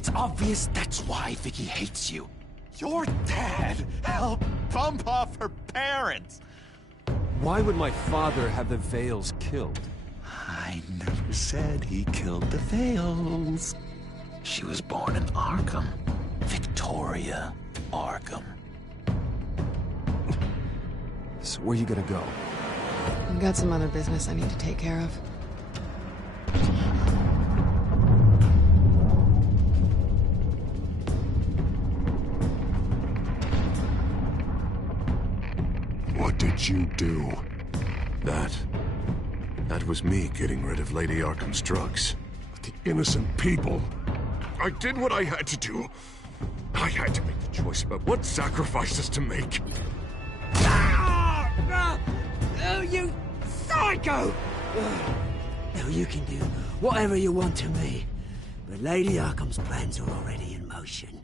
It's obvious that's why Vicky hates you. Your dad helped bump off her parents. Why would my father have the Vales killed? I never said he killed the Vales. She was born in Arkham. Victoria Arkham. So where you gonna go? I've got some other business I need to take care of. What did you do? That was me getting rid of Lady Arkham's drugs. The innocent people. I did what I had to do. I had to make the choice about what sacrifices to make. Oh, you psycho! Now you can do whatever you want to me, but Lady Arkham's plans are already in motion.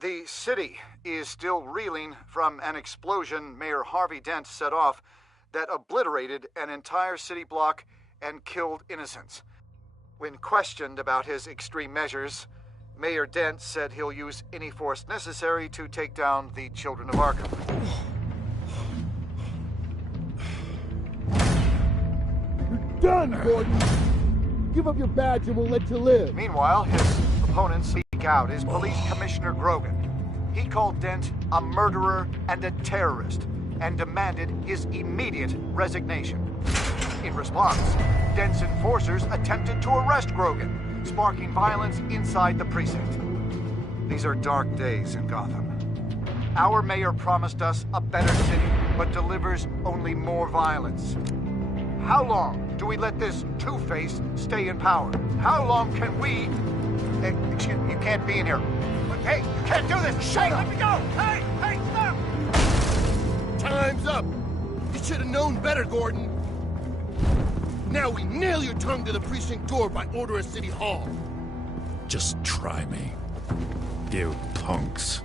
The city is still reeling from an explosion Mayor Harvey Dent set off that obliterated an entire city block and killed innocents. When questioned about his extreme measures, Mayor Dent said he'll use any force necessary to take down the children of Arkham. You're done, Gordon! Give up your badge and we'll let you live. Meanwhile, his opponents speak out is Police Commissioner Grogan. He called Dent a murderer and a terrorist and demanded his immediate resignation. In response, Dent's enforcers attempted to arrest Grogan, sparking violence inside the precinct. These are dark days in Gotham. Our mayor promised us a better city, but delivers only more violence. How long do we let this Two-Face stay in power? How long can we... Excuse me, you can't be in here. But hey, you can't do this! Shut up! Let me go! Hey, stop! Time's up! You should have known better, Gordon. Now we nail your tongue to the precinct door by order of City Hall. Just try me, you punks.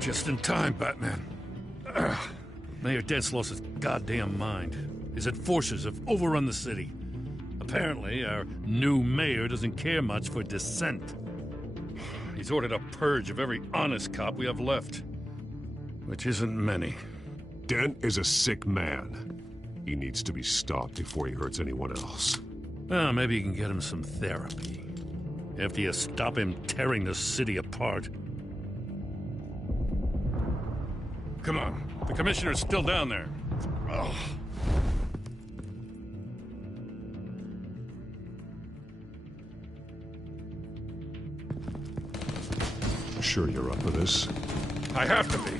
Just in time, Batman. Mayor Dent's lost his goddamn mind. His enforcers have overrun the city. Apparently, our new mayor doesn't care much for dissent. He's ordered a purge of every honest cop we have left. Which isn't many. Dent is a sick man. He needs to be stopped before he hurts anyone else. Well, maybe you can get him some therapy. After you stop him tearing the city apart. Come on. The commissioner's still down there. Ugh. Sure you're up for this? I have to be.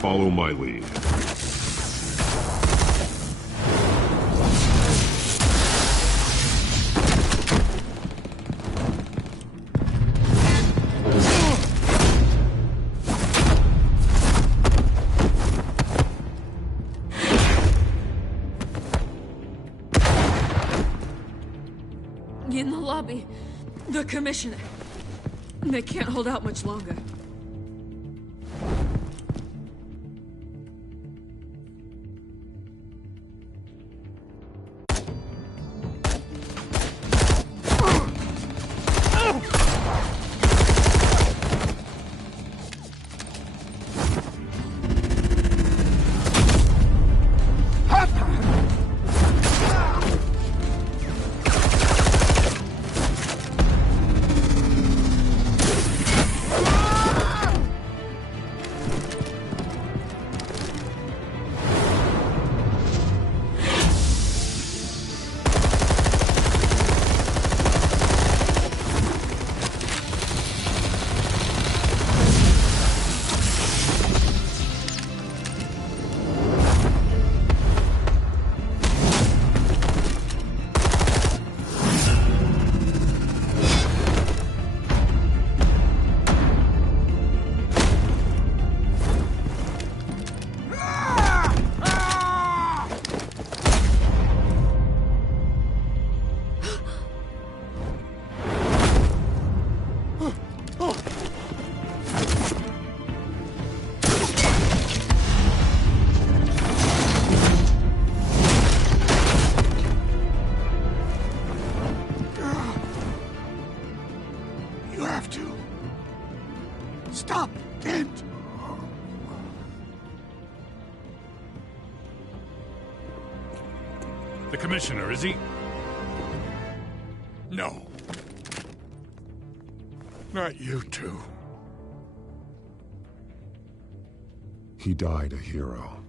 Follow my lead. In the lobby. The commissioner. They can't hold out much longer. Stop! Dent! The commissioner, is he? No. Not you two. He died a hero,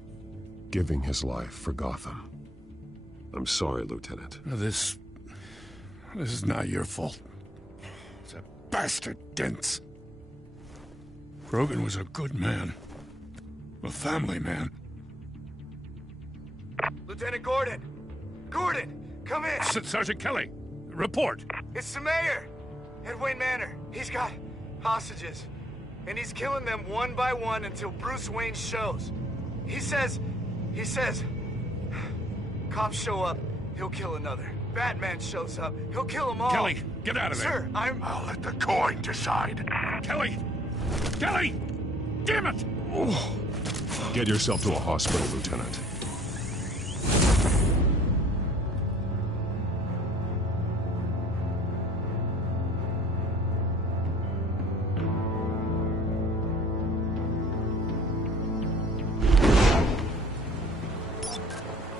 giving his life for Gotham. I'm sorry, Lieutenant. This is not your fault. It's a bastard Dent's. Grogan was a good man. A family man. Lieutenant Gordon! Gordon! Come in! Sergeant Kelly! Report! It's the mayor! At Wayne Manor. He's got hostages. And he's killing them one by one until Bruce Wayne shows. He says... Cops show up, he'll kill another. Batman shows up, he'll kill them all. Kelly, get out of there! Sir, I'll let the coin decide. Kelly! Kelly! Damn it! Oh. Get yourself to a hospital, Lieutenant.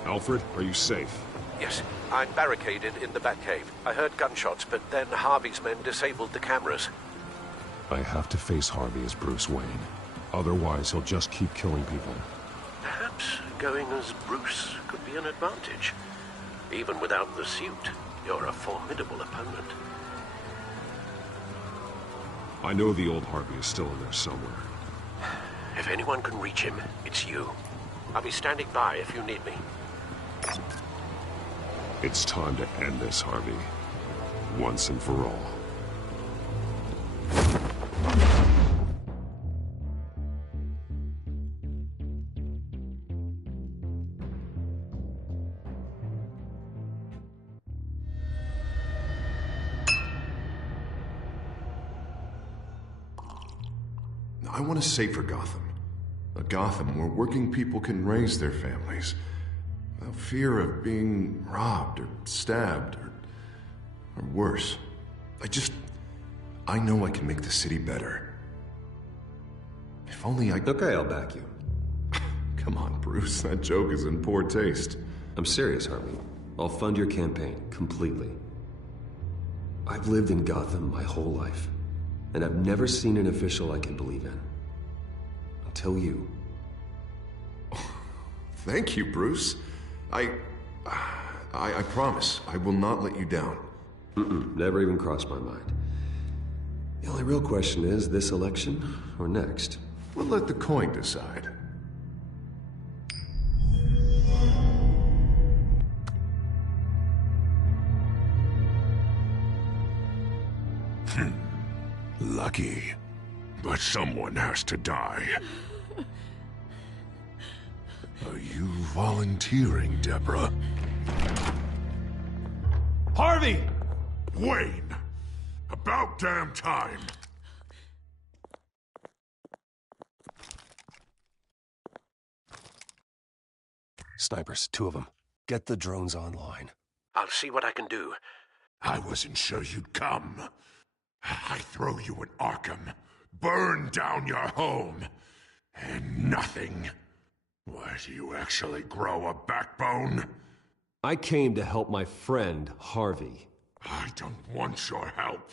Alfred, are you safe? Yes, I'm barricaded in the Batcave. I heard gunshots, but then Harvey's men disabled the cameras. I have to face Harvey as Bruce Wayne. Otherwise, he'll just keep killing people. Perhaps going as Bruce could be an advantage. Even without the suit, you're a formidable opponent. I know the old Harvey is still in there somewhere. If anyone can reach him, it's you. I'll be standing by if you need me. It's time to end this, Harvey. Once and for all. I want a safer Gotham. A Gotham where working people can raise their families without fear of being robbed or stabbed or worse. I know I can make the city better. If only I... Okay, I'll back you. Come on, Bruce. That joke is in poor taste. I'm serious, Harvey. I'll fund your campaign, completely. I've lived in Gotham my whole life, and I've never seen an official I can believe in. Until you. Thank you, Bruce. I promise, I will not let you down. Never even crossed my mind. The only real question is, this election or next? We'll let the coin decide. Lucky. But someone has to die. Are you volunteering, Deborah? Harvey! Wayne! About damn time! Snipers, 2 of them. Get the drones online. I'll see what I can do. I wasn't sure you'd come. I throw you in Arkham, burn down your home, and nothing. Why do you actually grow a backbone? I came to help my friend, Harvey. I don't want your help.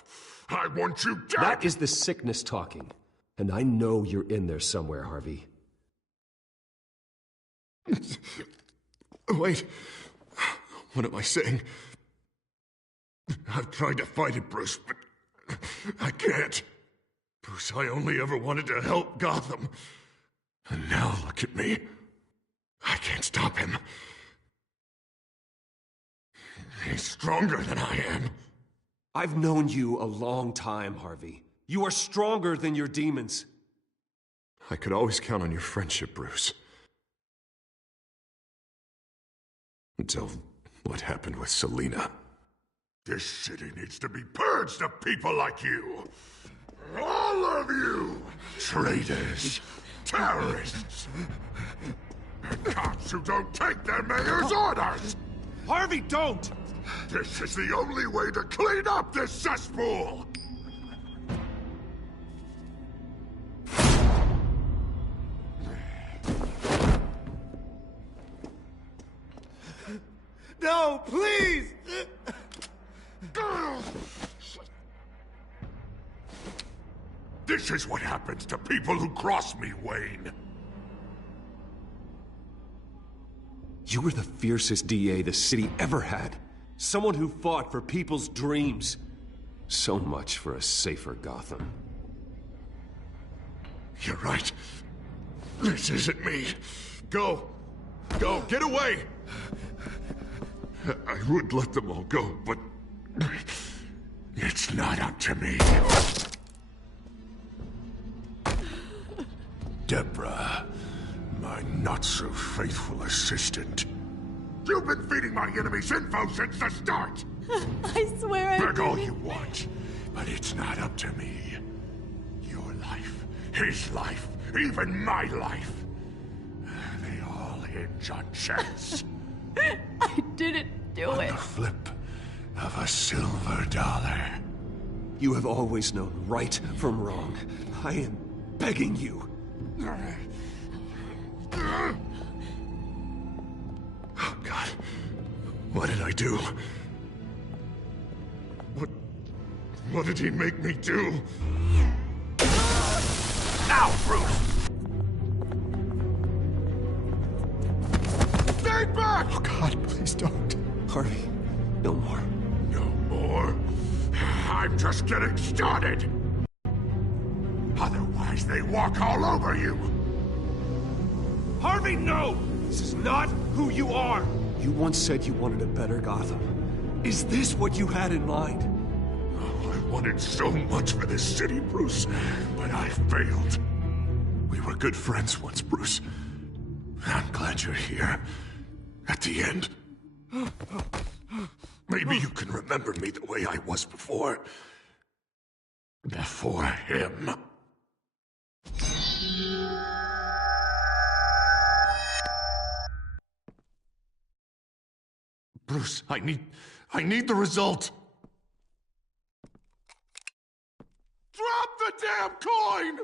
I want you dead! That is the sickness talking. And I know you're in there somewhere, Harvey. Wait. What am I saying? I've tried to fight it, Bruce, but I can't. Bruce, I only ever wanted to help Gotham. And now look at me. I can't stop him. He's stronger than I am. I've known you a long time, Harvey. You are stronger than your demons. I could always count on your friendship, Bruce. Until what happened with Selina. This city needs to be purged of people like you. All of you! Traitors, terrorists, and cops who don't take their mayor's orders! Harvey, don't! This is the only way to clean up this cesspool! No, please! This is what happens to people who cross me, Wayne. You were the fiercest DA the city ever had. Someone who fought for people's dreams. So much for a safer Gotham. You're right. This isn't me. Go. Go, get away! I would let them all go, but it's not up to me. Deborah, my not-so-faithful assistant. You've been feeding my enemies info since the start! I swear I Beg all didn't. you want, but it's not up to me. Your life, his life, even my life. They all hinge on chance. I didn't do On it. the flip of a silver dollar. You have always known right from wrong. I am begging you. Oh, God. What did I do? What did he make me do? Now, Bruce! Stay back! Oh, God, please don't. Harvey, no more. No more? I'm just getting started! Otherwise, they walk all over you! Harvey, no! This is not who you are! You once said you wanted a better Gotham. Is this what you had in mind? Oh, I wanted so much for this city, Bruce, but I failed. We were good friends once, Bruce. I'm glad you're here. At the end. Maybe you can remember me the way I was before. Before him. Bruce, I need the result. Drop the damn coin!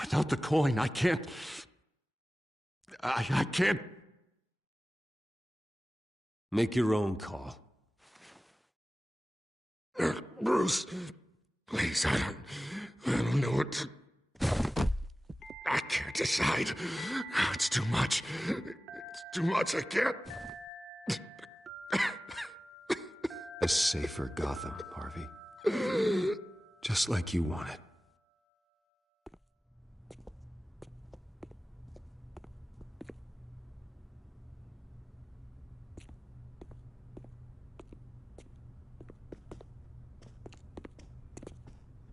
Without the coin, I can't... I can't... Make your own call. Bruce, please, I don't know what to... I can't decide. It's too much. It's too much, I can't... A safer Gotham, Harvey. Just like you wanted.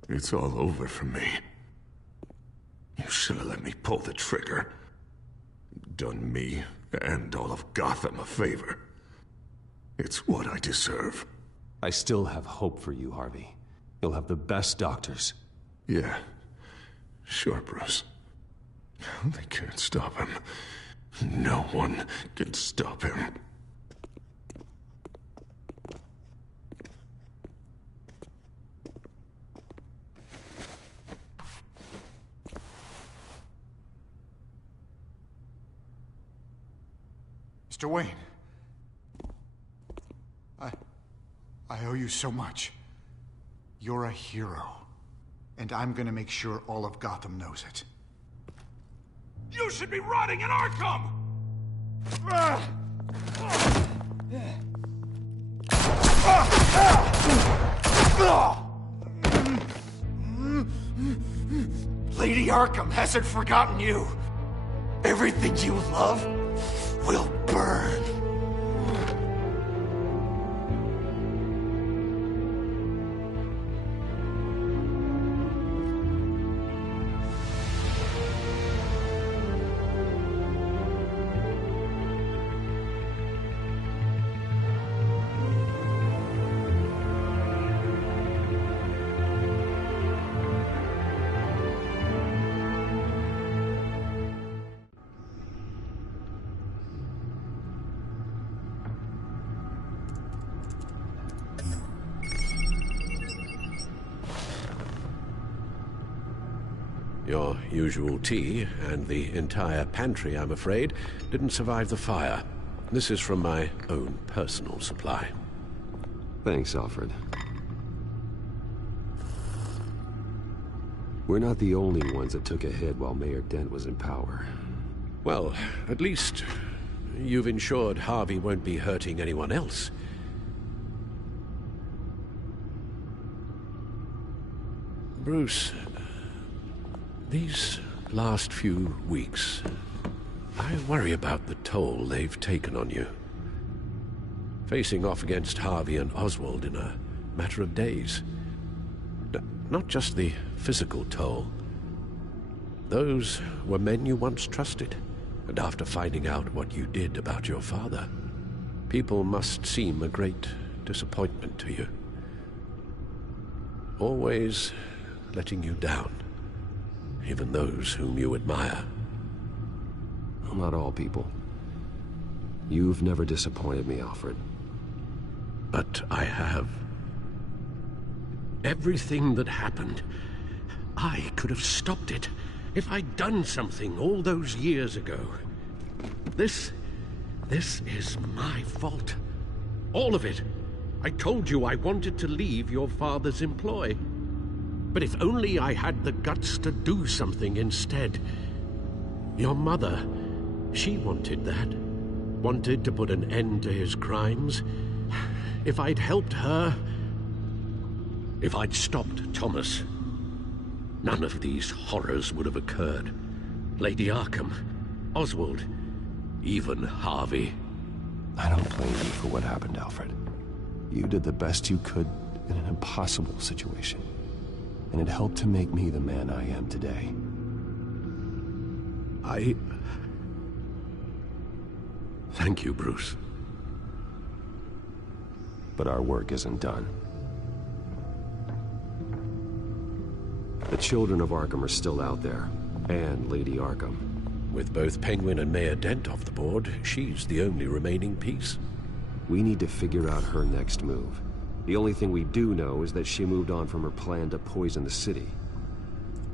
It's all over for me. You should have let me pull the trigger. Done me and all of Gotham a favor. It's what I deserve. I still have hope for you, Harvey. You'll have the best doctors. Yeah. Sure, Bruce. They can't stop him. No one can stop him. Mr. Wayne. I owe you so much. You're a hero. And I'm gonna make sure all of Gotham knows it. You should be rotting in Arkham! Lady Arkham hasn't forgotten you. Everything you love will burn. Your usual tea and the entire pantry, I'm afraid, didn't survive the fire. This is from my own personal supply. Thanks, Alfred. We're not the only ones that took a hit while Mayor Dent was in power. Well, at least you've ensured Harvey won't be hurting anyone else. Bruce, these last few weeks, I worry about the toll they've taken on you. Facing off against Harvey and Oswald in a matter of days. Not just the physical toll. Those were men you once trusted, and after finding out what you did about your father, people must seem a great disappointment to you. Always letting you down. Even those whom you admire. Not all people. You've never disappointed me, Alfred. But I have. Everything that happened, I could have stopped it if I'd done something all those years ago. This is my fault. All of it. I told you I wanted to leave your father's employ. But if only I had the guts to do something instead. Your mother, she wanted that. Wanted to put an end to his crimes. If I'd helped her, if I'd stopped Thomas, none of these horrors would have occurred. Lady Arkham, Oswald, even Harvey. I don't blame you for what happened, Alfred. You did the best you could in an impossible situation. And it helped to make me the man I am today. Thank you, Bruce. But our work isn't done. The children of Arkham are still out there, and Lady Arkham. With both Penguin and Mayor Dent off the board, she's the only remaining piece. We need to figure out her next move. The only thing we do know is that she moved on from her plan to poison the city.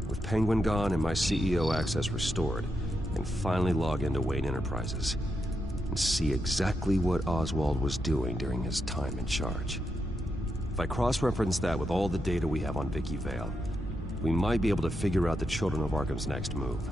With Penguin gone and my CEO access restored, I can finally log into Wayne Enterprises and see exactly what Oswald was doing during his time in charge. If I cross-reference that with all the data we have on Vicky Vale, we might be able to figure out the Children of Arkham's next move.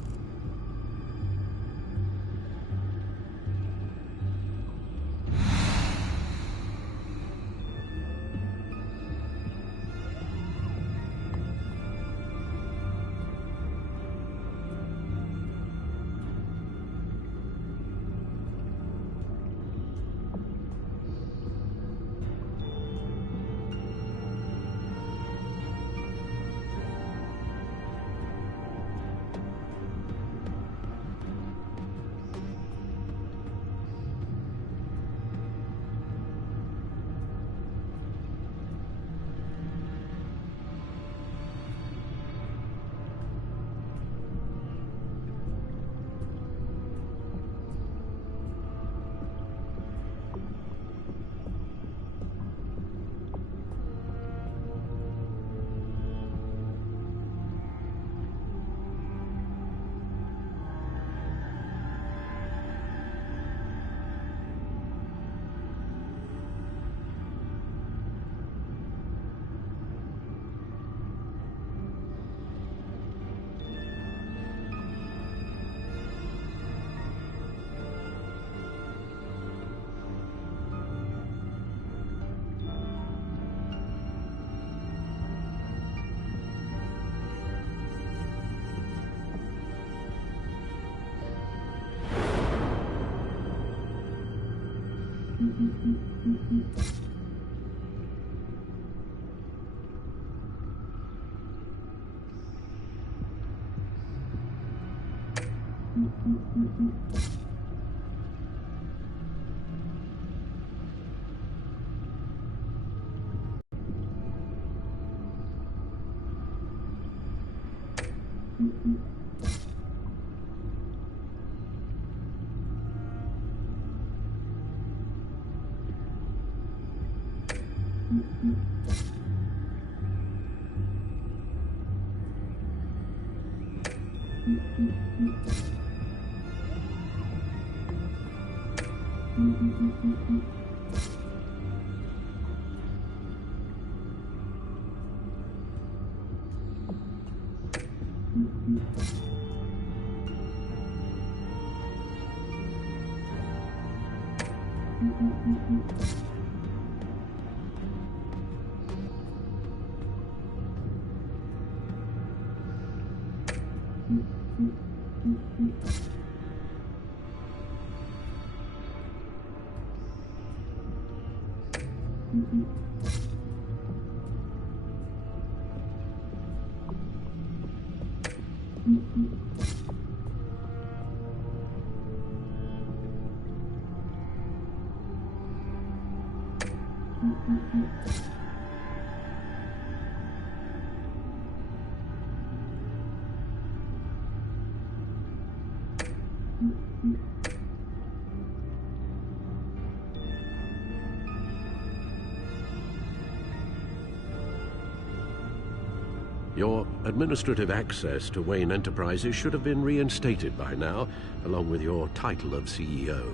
Your administrative access to Wayne Enterprises should have been reinstated by now, along with your title of CEO.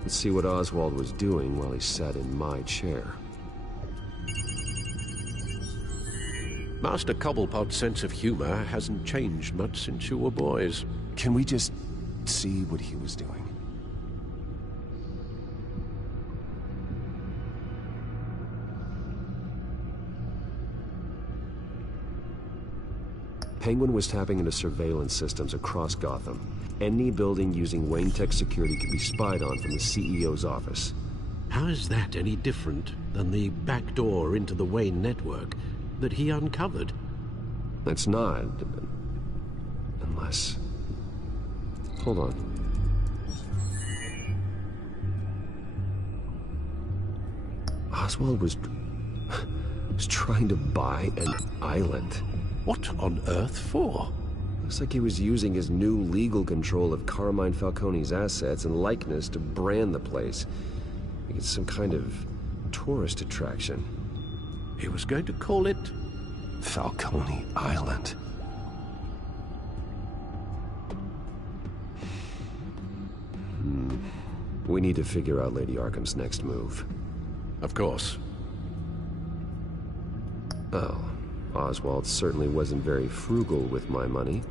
Let's see what Oswald was doing while he sat in my chair. Master Cobblepot's sense of humor hasn't changed much since you were boys. Can we just see what he was doing? Penguin was tapping into surveillance systems across Gotham. Any building using Wayne Tech security could be spied on from the CEO's office. How is that any different than the back door into the Wayne network that he uncovered? It's not. Unless... Hold on. Oswald was trying to buy an island. What on earth for? Looks like he was using his new legal control of Carmine Falcone's assets and likeness to brand the place. Like it's some kind of tourist attraction. He was going to call it... Falcone Island. We need to figure out Lady Arkham's next move. Of course. Oh. Oswald certainly wasn't very frugal with my money.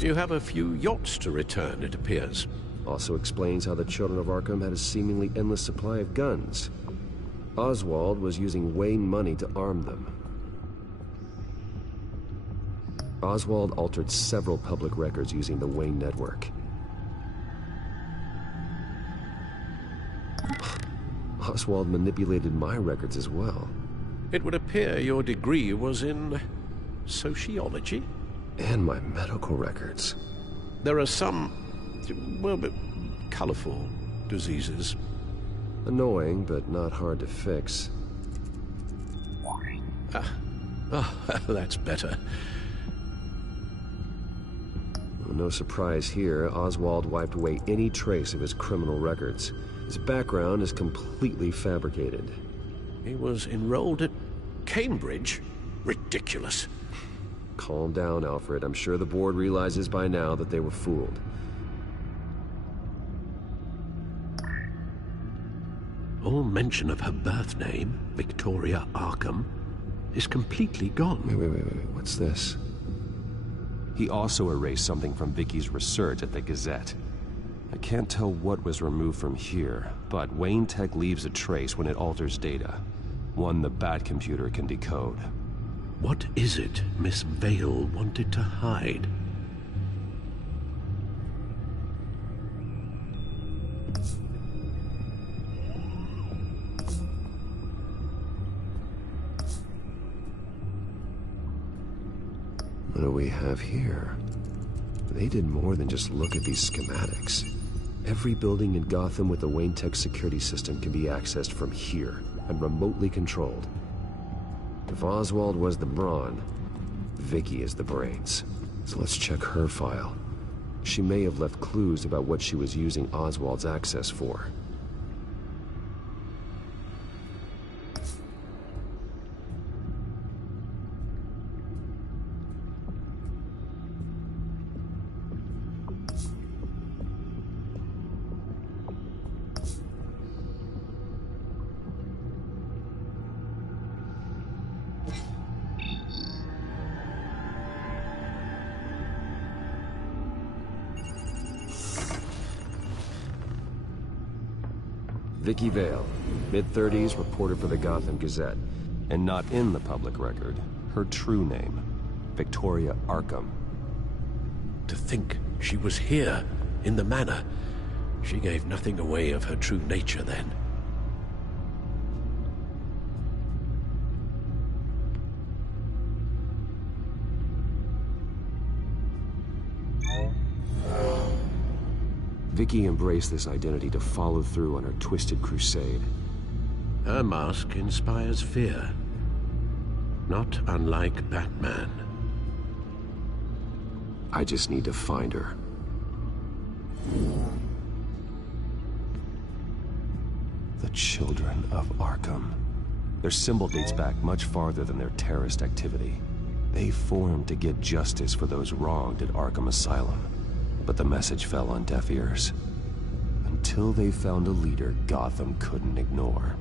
You have a few yachts to return, it appears. Also explains how the Children of Arkham had a seemingly endless supply of guns. Oswald was using Wayne money to arm them. Oswald altered several public records using the Wayne network. Oswald manipulated my records as well. It would appear your degree was in... sociology? And my medical records. There are some... well, colorful diseases. Annoying, but not hard to fix. That's better. No surprise here, Oswald wiped away any trace of his criminal records. His background is completely fabricated. He was enrolled at Cambridge? Ridiculous. Calm down, Alfred. I'm sure the board realizes by now that they were fooled. All mention of her birth name, Victoria Arkham, is completely gone. Wait. What's this? He also erased something from Vicky's research at the Gazette. I can't tell what was removed from here, but Wayne Tech leaves a trace when it alters data. One the Bat computer can decode. What is it Miss Vale wanted to hide? What do we have here? They did more than just look at these schematics. Every building in Gotham with the Wayne Tech security system can be accessed from here and remotely controlled. If Oswald was the brawn, Vicky is the brains. So let's check her file. She may have left clues about what she was using Oswald's access for. Vicky Vale, mid-30s, reporter for the Gotham Gazette. And not in the public record, her true name, Victoria Arkham. To think she was here, in the manor. She gave nothing away of her true nature then. Vicky embraced this identity to follow through on her twisted crusade. Her mask inspires fear. Not unlike Batman. I just need to find her. The Children of Arkham. Their symbol dates back much farther than their terrorist activity. They formed to get justice for those wronged at Arkham Asylum. But the message fell on deaf ears. Until they found a leader Gotham couldn't ignore.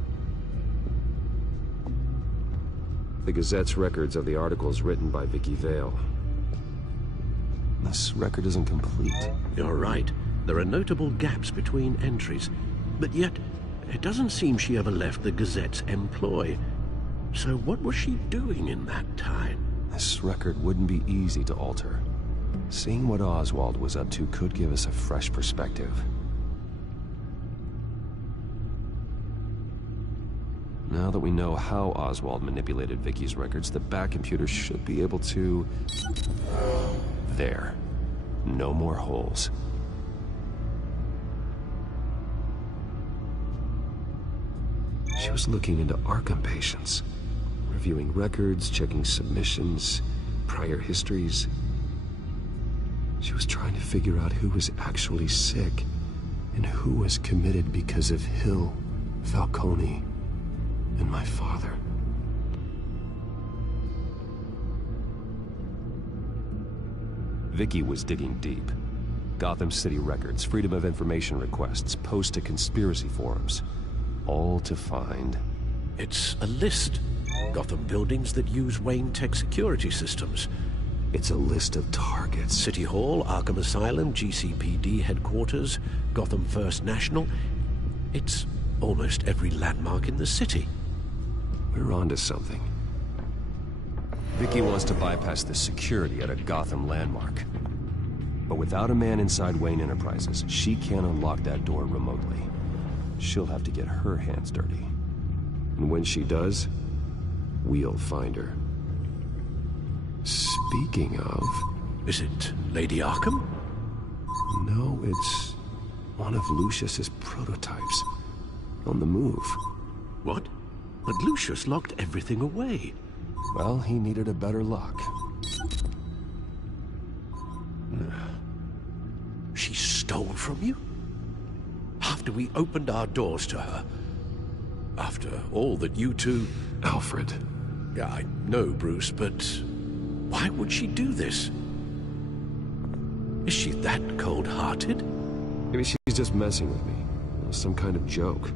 The Gazette's records of the articles written by Vicky Vale. This record isn't complete. You're right. There are notable gaps between entries. But yet, it doesn't seem she ever left the Gazette's employ. So what was she doing in that time? This record wouldn't be easy to alter. Seeing what Oswald was up to could give us a fresh perspective. Now that we know how Oswald manipulated Vicky's records, the back computer should be able to... There. No more holes. She was looking into Arkham patients, reviewing records, checking submissions, prior histories. She was trying to figure out who was actually sick and who was committed because of Hill, Falcone, and my father. Vicky was digging deep. Gotham City records, Freedom of Information requests, posts to conspiracy forums. All to find... It's a list. Gotham buildings that use Wayne Tech security systems. It's a list of targets. City Hall, Arkham Asylum, GCPD headquarters, Gotham First National. It's almost every landmark in the city. We're onto something. Vicky wants to bypass the security at a Gotham landmark. But without a man inside Wayne Enterprises, she can't unlock that door remotely. She'll have to get her hands dirty. And when she does, we'll find her. Speaking of... Is it Lady Arkham? No, it's one of Lucius's prototypes. On the move. What? But Lucius locked everything away. Well, he needed a better lock. She stole from you? After we opened our doors to her? After all that you two... Alfred. Yeah, I know, Bruce, but... why would she do this? Is she that cold-hearted? Maybe she's just messing with me. Some kind of joke.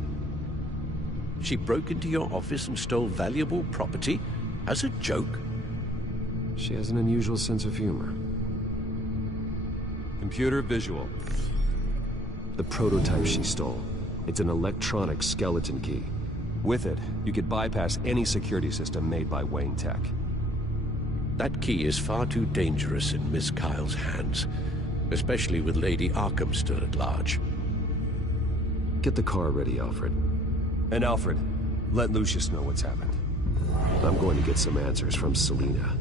She broke into your office and stole valuable property as a joke? She has an unusual sense of humor. Computer visual. The prototype she stole. It's an electronic skeleton key. With it, you could bypass any security system made by Wayne Tech. That key is far too dangerous in Miss Kyle's hands, especially with Lady Arkham still at large. Get the car ready, Alfred. And Alfred, let Lucius know what's happened. I'm going to get some answers from Selina.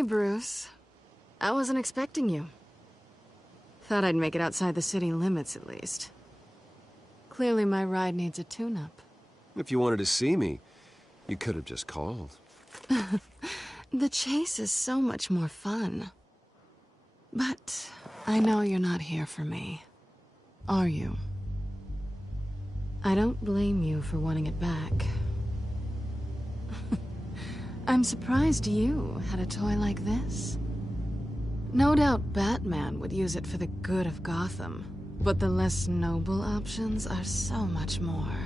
Hey, Bruce. I wasn't expecting you. Thought I'd make it outside the city limits, at least. Clearly my ride needs a tune-up. If you wanted to see me, you could have just called. The chase is so much more fun. But I know you're not here for me. Are you? I don't blame you for wanting it back. I'm surprised you had a toy like this. No doubt Batman would use it for the good of Gotham, but the less noble options are so much more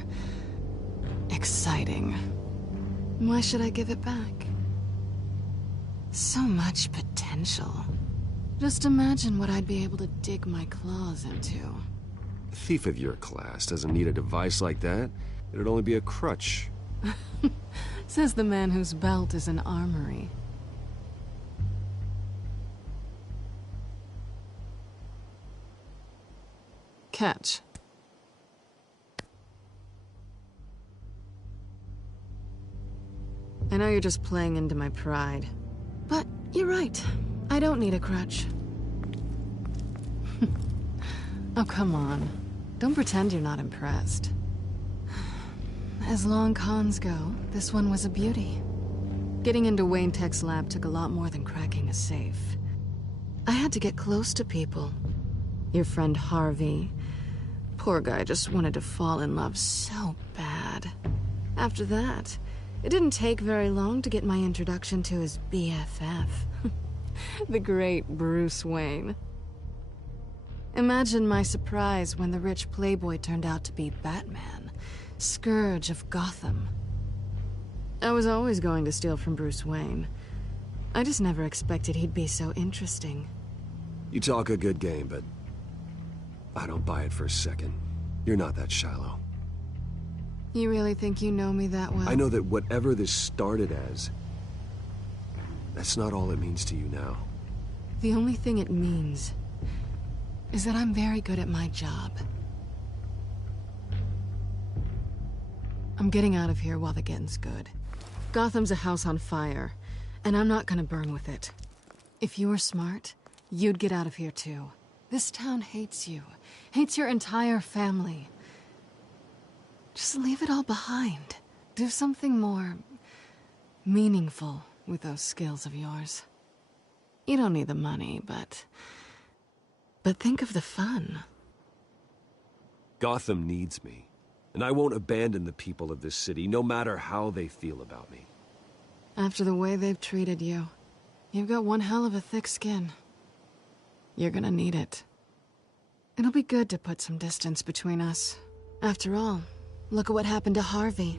exciting. Why should I give it back? So much potential. Just imagine what I'd be able to dig my claws into. A thief of your class doesn't need a device like that. It'd only be a crutch. Says the man whose belt is an armory. Catch. I know you're just playing into my pride, but you're right. I don't need a crutch. Oh, come on. Don't pretend you're not impressed. As long cons go, this one was a beauty. Getting into Wayne Tech's lab took a lot more than cracking a safe. I had to get close to people. Your friend Harvey. Poor guy just wanted to fall in love so bad. After that, it didn't take very long to get my introduction to his BFF. The great Bruce Wayne. Imagine my surprise when the rich playboy turned out to be Batman, Scourge of Gotham. I was always going to steal from Bruce Wayne. I just never expected he'd be so interesting. You talk a good game, but I don't buy it for a second. You're not that shallow. You really think you know me that well? I know that whatever this started as, that's not all it means to you now. The only thing it means is that I'm very good at my job. I'm getting out of here while the getting's good. Gotham's a house on fire, and I'm not gonna burn with it. If you were smart, you'd get out of here too. This town hates you, hates your entire family. Just leave it all behind. Do something more meaningful with those skills of yours. You don't need the money, but think of the fun. Gotham needs me, and I won't abandon the people of this city, no matter how they feel about me. After the way they've treated you, you've got one hell of a thick skin. You're gonna need it. It'll be good to put some distance between us. After all, look at what happened to Harvey.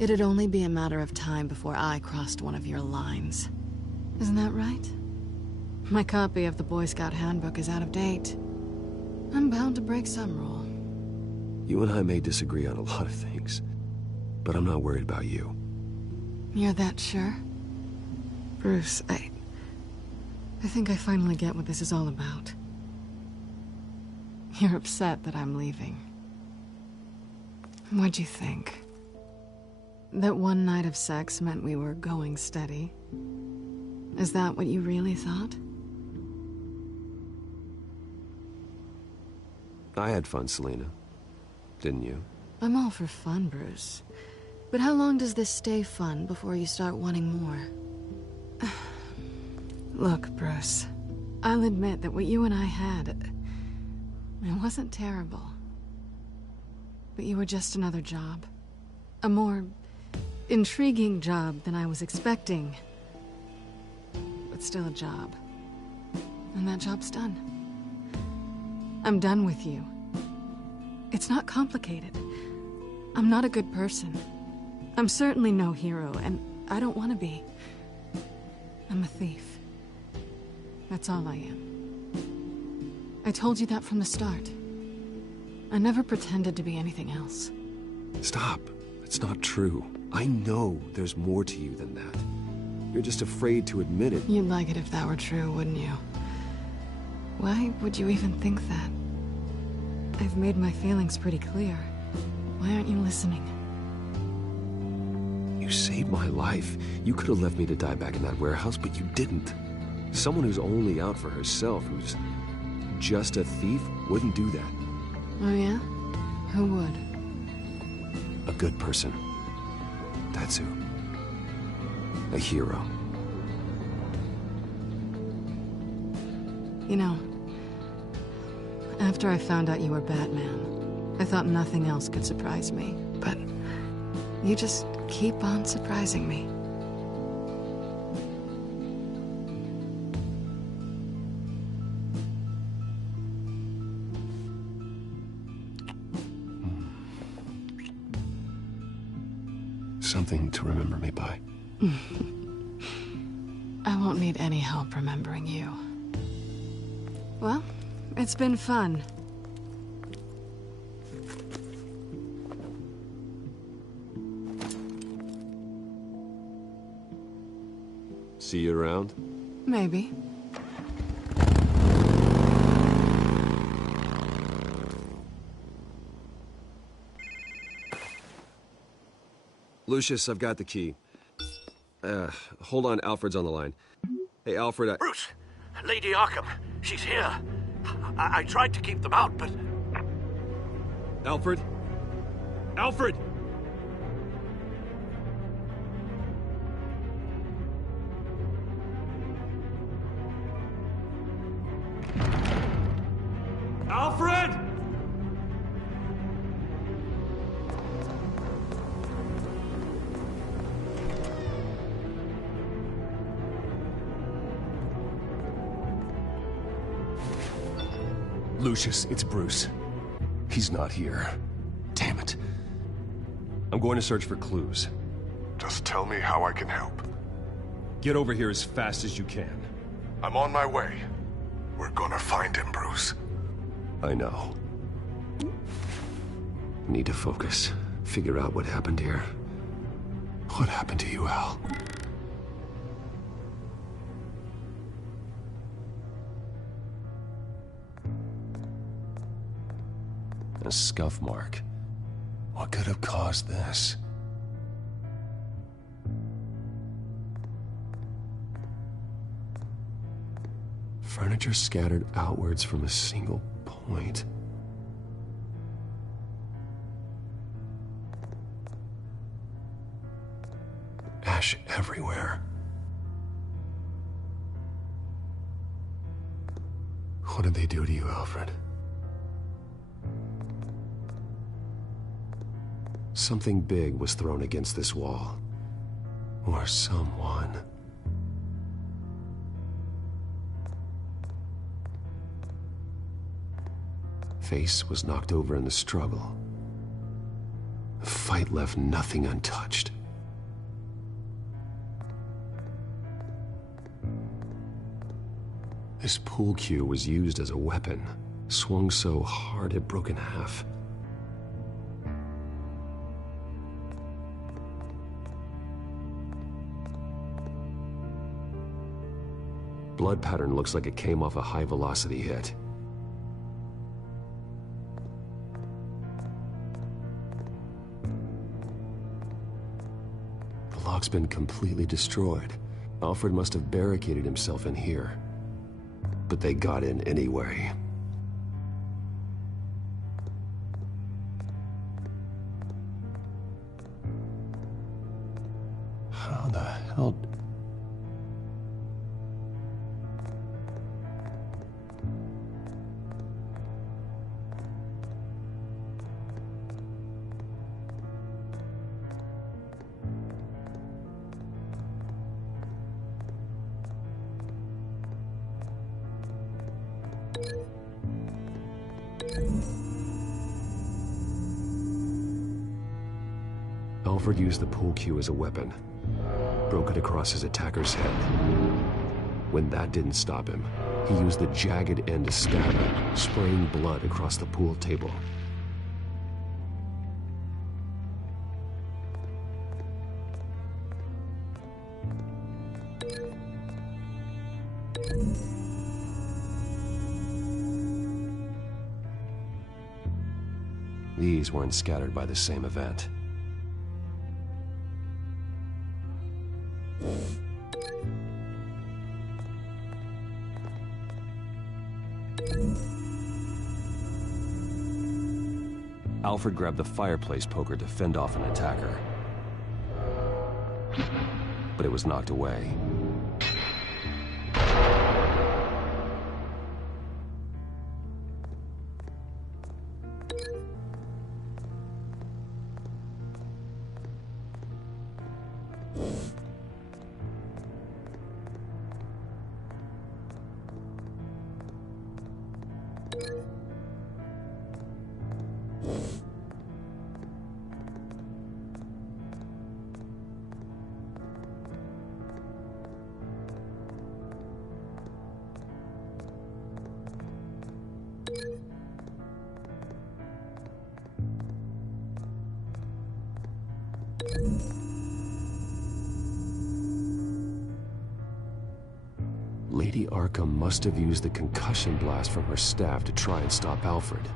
It'd only be a matter of time before I crossed one of your lines. Isn't that right? My copy of the Boy Scout Handbook is out of date. I'm bound to break some rule. You and I may disagree on a lot of things, but I'm not worried about you. You're that sure? Bruce, I think I finally get what this is all about. You're upset that I'm leaving. What'd you think? That one night of sex meant we were going steady? Is that what you really thought? I had fun, Selina. Didn't you? I'm all for fun, Bruce. But how long does this stay fun before you start wanting more? Look, Bruce. I'll admit that what you and I had, it wasn't terrible. But you were just another job. A more intriguing job than I was expecting. But still a job. And that job's done. I'm done with you. It's not complicated. I'm not a good person. I'm certainly no hero, and I don't want to be. I'm a thief. That's all I am. I told you that from the start. I never pretended to be anything else. Stop. It's not true. I know there's more to you than that. You're just afraid to admit it. You'd like it if that were true, wouldn't you? Why would you even think that? I've made my feelings pretty clear. Why aren't you listening? You You saved my life. You could have left me to die back in that warehouse, but you didn't. Someone who's only out for herself, who's just a thief, wouldn't do that. Oh yeah? Who would? A good person. That's who. A hero. You know, after I found out you were Batman, I thought nothing else could surprise me. But you just keep on surprising me. Something to remember me by. I won't need any help remembering you. Well, it's been fun. See you around? Maybe. Lucius, I've got the key. Hold on, Alfred's on the line. Hey, Alfred, Bruce! Lady Arkham, she's here. I tried to keep them out, but... Alfred? Alfred! Alfred! Lucius, it's Bruce. He's not here. Damn it. I'm going to search for clues. Just tell me how I can help. Get over here as fast as you can. I'm on my way. We're gonna find him, Bruce. I know. Need to focus. Figure out what happened here. What happened to you, Al? A scuff mark. What could have caused this? Furniture scattered outwards from a single point. Ash everywhere. What did they do to you, Alfred? Something big was thrown against this wall. Or someone. Face was knocked over in the struggle. The fight left nothing untouched. This pool cue was used as a weapon, swung so hard it broke in half. Blood pattern looks like it came off a high-velocity hit. The lock's been completely destroyed. Alfred must have barricaded himself in here. But they got in anyway. How the hell... Alfred used the pool cue as a weapon. Broke it across his attacker's head. When that didn't stop him, he used the jagged end to stab him, spraying blood across the pool table. These weren't scattered by the same event. Alfred grabbed the fireplace poker to fend off an attacker. But it was knocked away. Lady Arkham must have used the concussion blast from her staff to try and stop Alfred.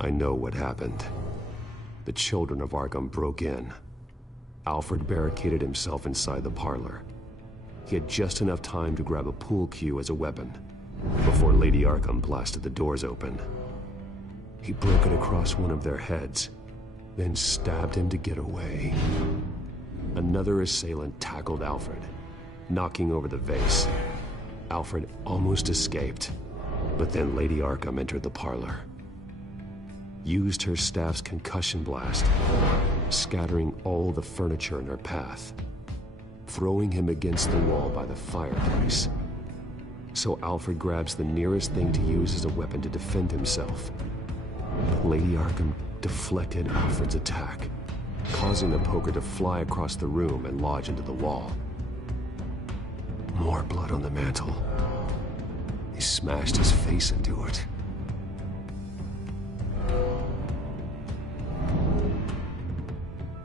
I know what happened. The children of Arkham broke in. Alfred barricaded himself inside the parlor. He had just enough time to grab a pool cue as a weapon before Lady Arkham blasted the doors open. He broke it across one of their heads, then stabbed him to get away. Another assailant tackled Alfred, knocking over the vase. Alfred almost escaped, but then Lady Arkham entered the parlor. Used her staff's concussion blast, scattering all the furniture in her path, throwing him against the wall by the fireplace. So Alfred grabs the nearest thing to use as a weapon to defend himself. Lady Arkham deflected Alfred's attack, causing the poker to fly across the room and lodge into the wall. More blood on the mantel. He smashed his face into it.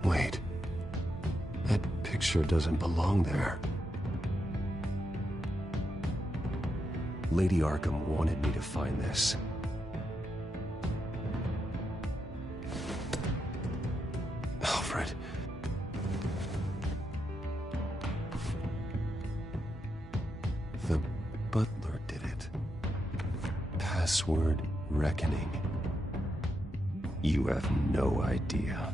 Wait. That picture doesn't belong there. Lady Arkham wanted me to find this. Alfred. The butler did it. Password reckoning. You have no idea.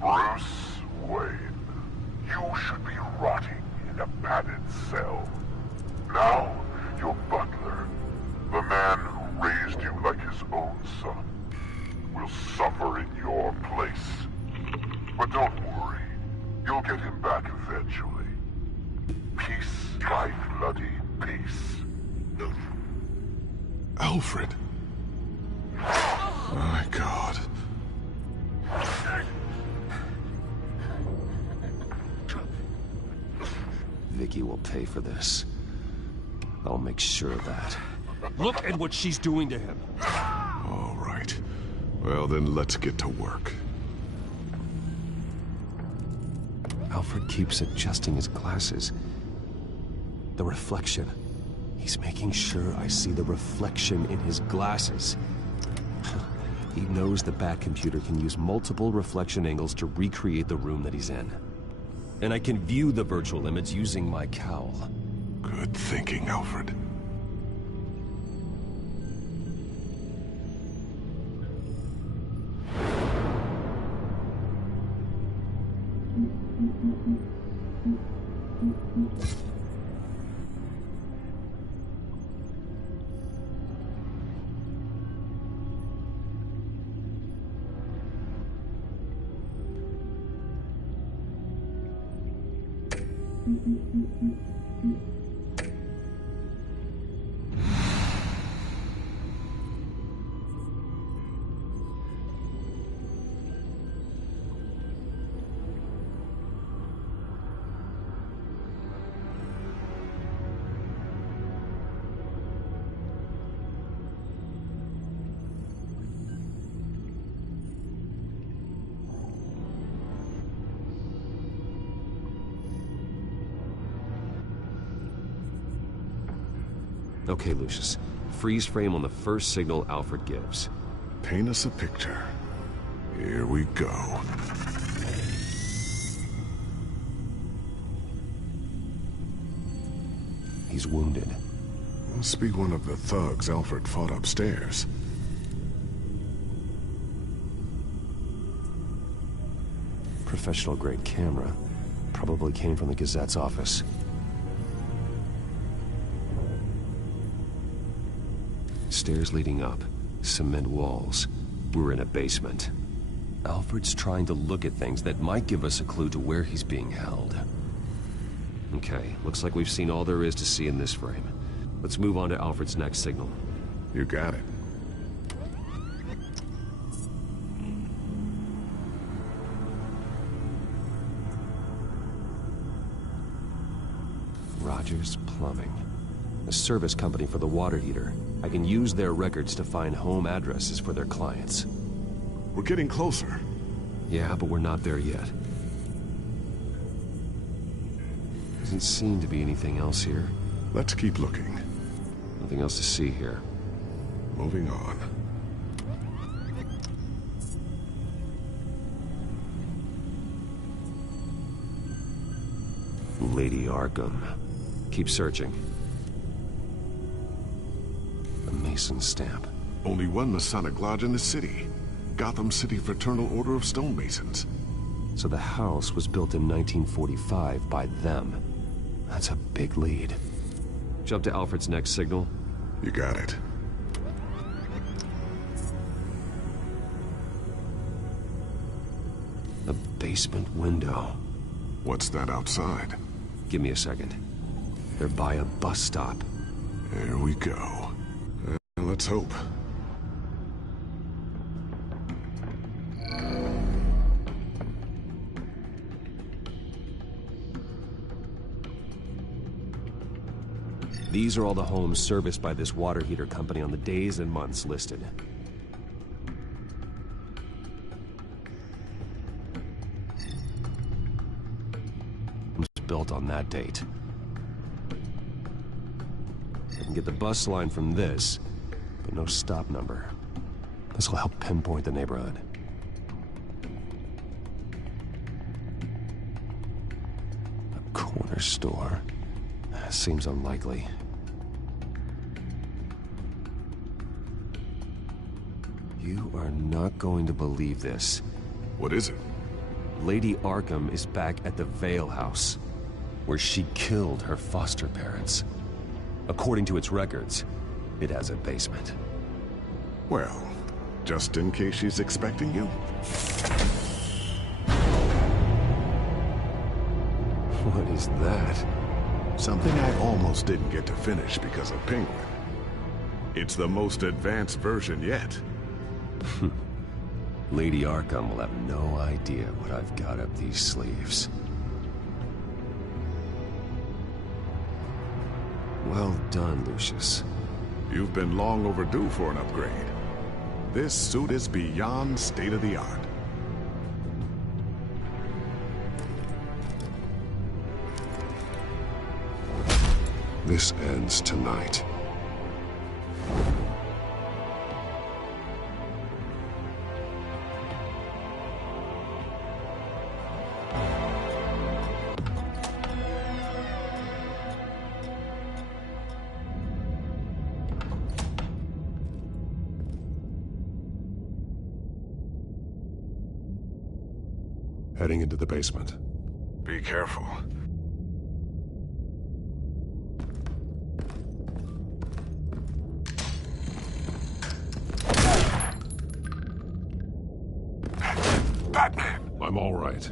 Bruce Wayne, you should be rotting in a padded cell. Now, your butler, the man who raised you like his own son, will suffer in your place. But don't worry, you'll get him back eventually. Peace by bloody peace. Alfred. My God. Vicky will pay for this. I'll make sure of that. Look at what she's doing to him. All right. Well, then let's get to work. Alfred keeps adjusting his glasses. The reflection. He's making sure I see the reflection in his glasses. He knows the Batcomputer can use multiple reflection angles to recreate the room that he's in. And I can view the virtual image using my cowl. Good thinking, Alfred. Okay, Lucius. Freeze frame on the first signal Alfred gives. Paint us a picture. Here we go. He's wounded. Must be one of the thugs Alfred fought upstairs. Professional-grade camera. Probably came from the Gazette's office. Stairs leading up. Cement walls. We're in a basement. Alfred's trying to look at things that might give us a clue to where he's being held. Okay, looks like we've seen all there is to see in this frame. Let's move on to Alfred's next signal. You got it. Rogers Plumbing. A service company for the water heater. I can use their records to find home addresses for their clients. We're getting closer. Yeah, but we're not there yet. Doesn't seem to be anything else here. Let's keep looking. Nothing else to see here. Moving on. Lady Arkham. Keep searching. A Mason stamp. Only one Masonic lodge in the city. Gotham City Fraternal Order of Stonemasons. So the house was built in 1945 by them. That's a big lead. Jump to Alfred's next signal. You got it. A basement window. What's that outside? Give me a second. They're by a bus stop. There we go. Let's hope. These are all the homes serviced by this water heater company on the days and months listed. Homes built on that date. I can get the bus line from this, but no stop number. This will help pinpoint the neighborhood. A corner store. Seems unlikely. You are not going to believe this. What is it? Lady Arkham is back at the Vale House, where she killed her foster parents. According to its records, it has a basement. Well, just in case she's expecting you. What is that? Something I almost didn't get to finish because of Penguin. It's the most advanced version yet. Lady Arkham will have no idea what I've got up these sleeves. Well done, Lucius. You've been long overdue for an upgrade. This suit is beyond state-of-the-art. This ends tonight. Heading into the basement. Be careful. Batman! I'm all right.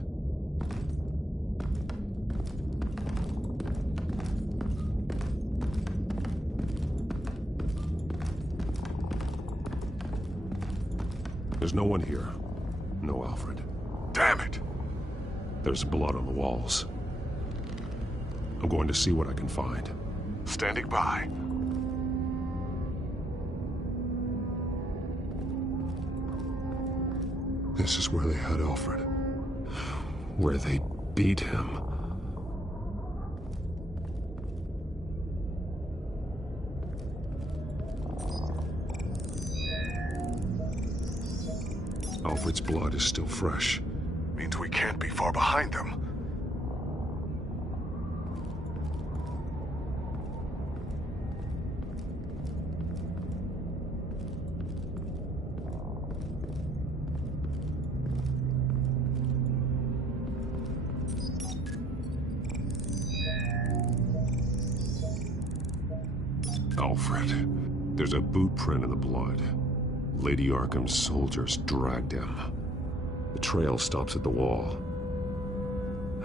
There's no one here. No Alfred. Damn it! There's blood on the walls. I'm going to see what I can find. Standing by. This is where they had Alfred. Where they beat him. Alfred's blood is still fresh. Means we can't be far behind them. Alfred, there's a boot print in the blood. Lady Arkham's soldiers dragged him. The trail stops at the wall.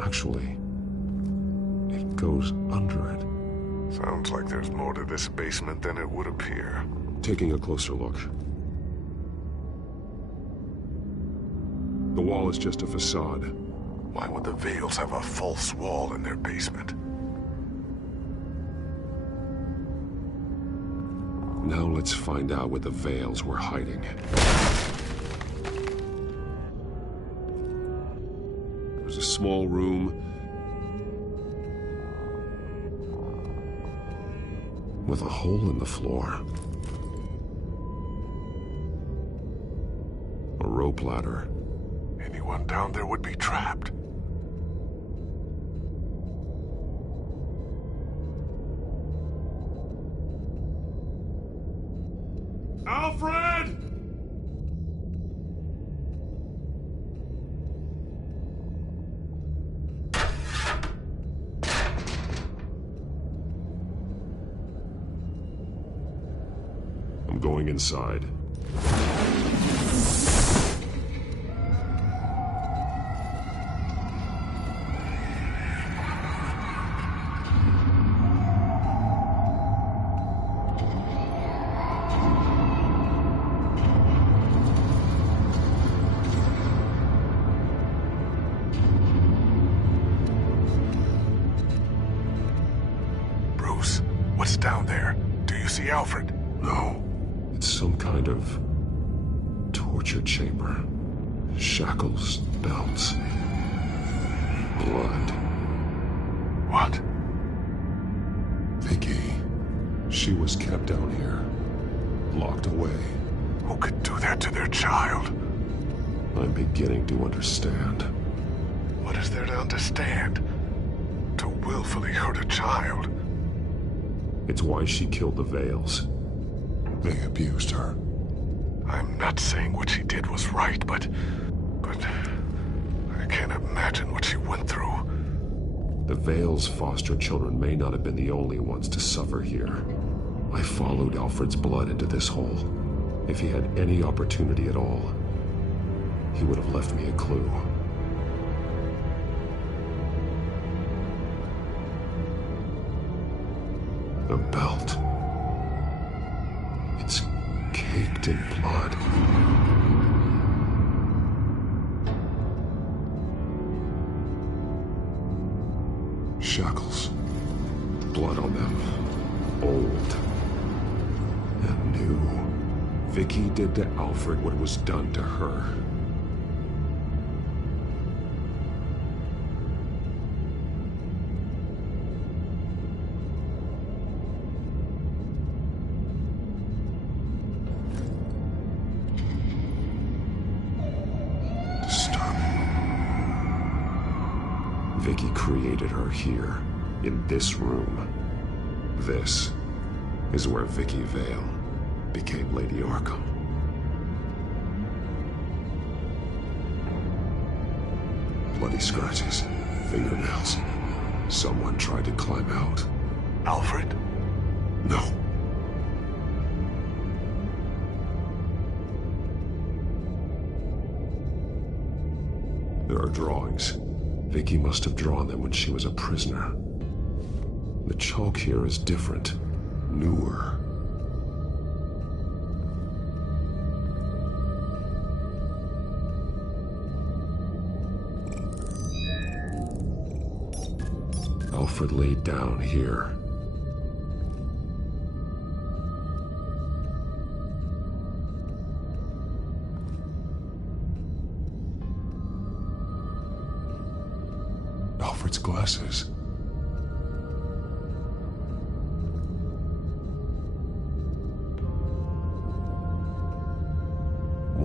Actually, it goes under it. Sounds like there's more to this basement than it would appear. Taking a closer look. The wall is just a facade. Why would the Vales have a false wall in their basement? Now let's find out what the Vales were hiding. It was a small room with a hole in the floor. A rope ladder. Anyone down there would be trapped. Alfred! I'm going inside. Bruce, what's down there? Do you see Alfred? No. It's some kind of torture chamber. Shackles, belts, blood. What? Vicky. She was kept down here. Locked away. Who could do that to their child? I'm beginning to understand. What is there to understand? To willfully hurt a child? It's why she killed the Vales. They abused her. I'm not saying what she did was right, but I can't imagine what she went through. The Vales' foster children may not have been the only ones to suffer here. I followed Alfred's blood into this hole. If he had any opportunity at all, he would have left me a clue. The belt. It's caked in blood. Shackles. Blood on them. Old. And new. Vicky did to Alfred what was done to her. Vicky created her here, in this room. This is where Vicky Vale became Lady Arkham. Bloody scratches, fingernails. Someone tried to climb out. Alfred? No. There are drawings. Vicky must have drawn them when she was a prisoner. The chalk here is different, newer. Alfred laid down here. Alfred's glasses.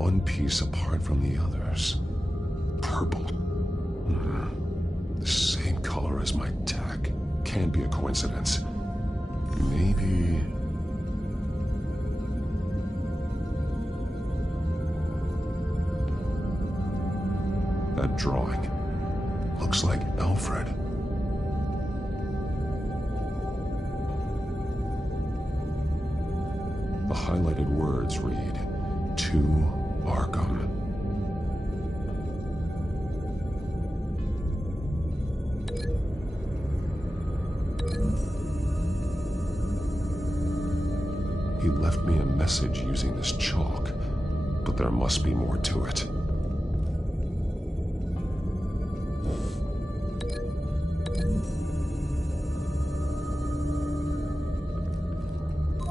one piece apart from the others. Purple. The same color as my tech. Can't be a coincidence. Maybe... That drawing looks like Alfred. The highlighted words read, "To Arkham." He left me a message using this chalk, but there must be more to it.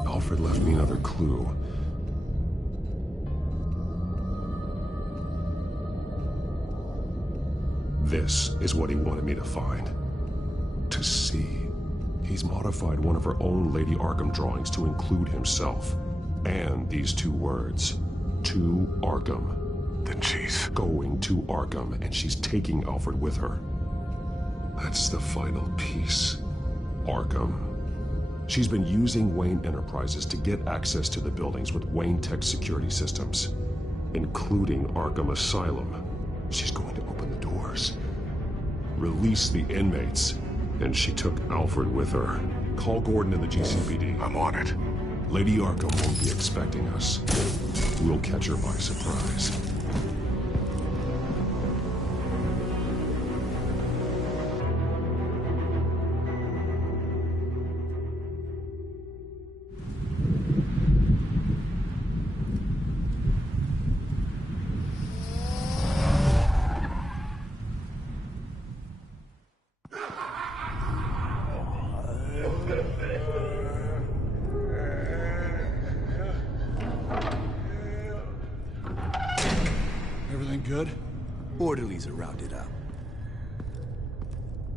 Alfred left me another clue. This is what he wanted me to find. To see. He's modified one of her own Lady Arkham drawings to include himself. And these two words. To Arkham. Then she's going to Arkham, and she's taking Alfred with her. That's the final piece. Arkham. She's been using Wayne Enterprises to get access to the buildings with Wayne Tech security systems, including Arkham Asylum. She's going to open the doors, release the inmates, and she took Alfred with her. Call Gordon in the GCPD. I'm on it. Lady Arkham won't be expecting us. We'll catch her by surprise. Good? Orderlies are rounded up.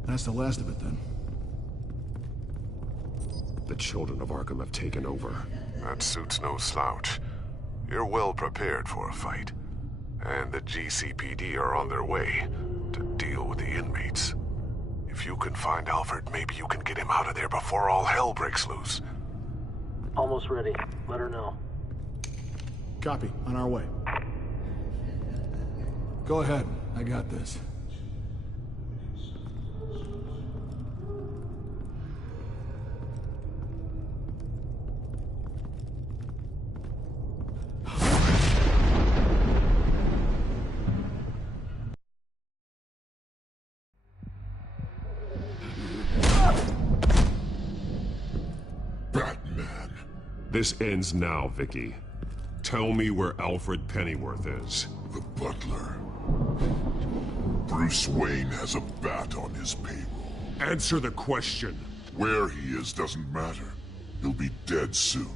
That's the last of it, then. The children of Arkham have taken over. That suit's no slouch. You're well prepared for a fight. And the GCPD are on their way to deal with the inmates. If you can find Alfred, maybe you can get him out of there before all hell breaks loose. Almost ready. Let her know. Copy. On our way. Go ahead. I got this. Batman. This ends now, Vicky. Tell me where Alfred Pennyworth is. The butler. Bruce Wayne has a bat on his payroll. Answer the question. Where he is doesn't matter. He'll be dead soon.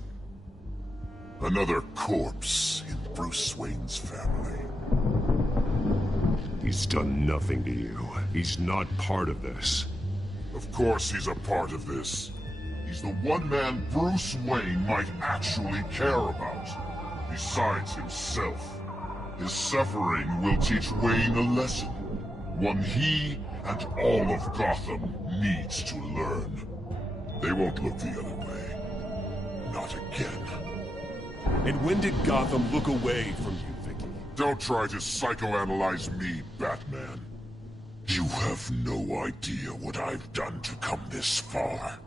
Another corpse in Bruce Wayne's family. He's done nothing to you. He's not part of this. Of course he's a part of this. He's the one man Bruce Wayne might actually care about. Besides himself. His suffering will teach Wayne a lesson. One he and all of Gotham needs to learn. They won't look the other way. Not again. And when did Gotham look away from you, Vicky? Don't try to psychoanalyze me, Batman. You have no idea what I've done to come this far.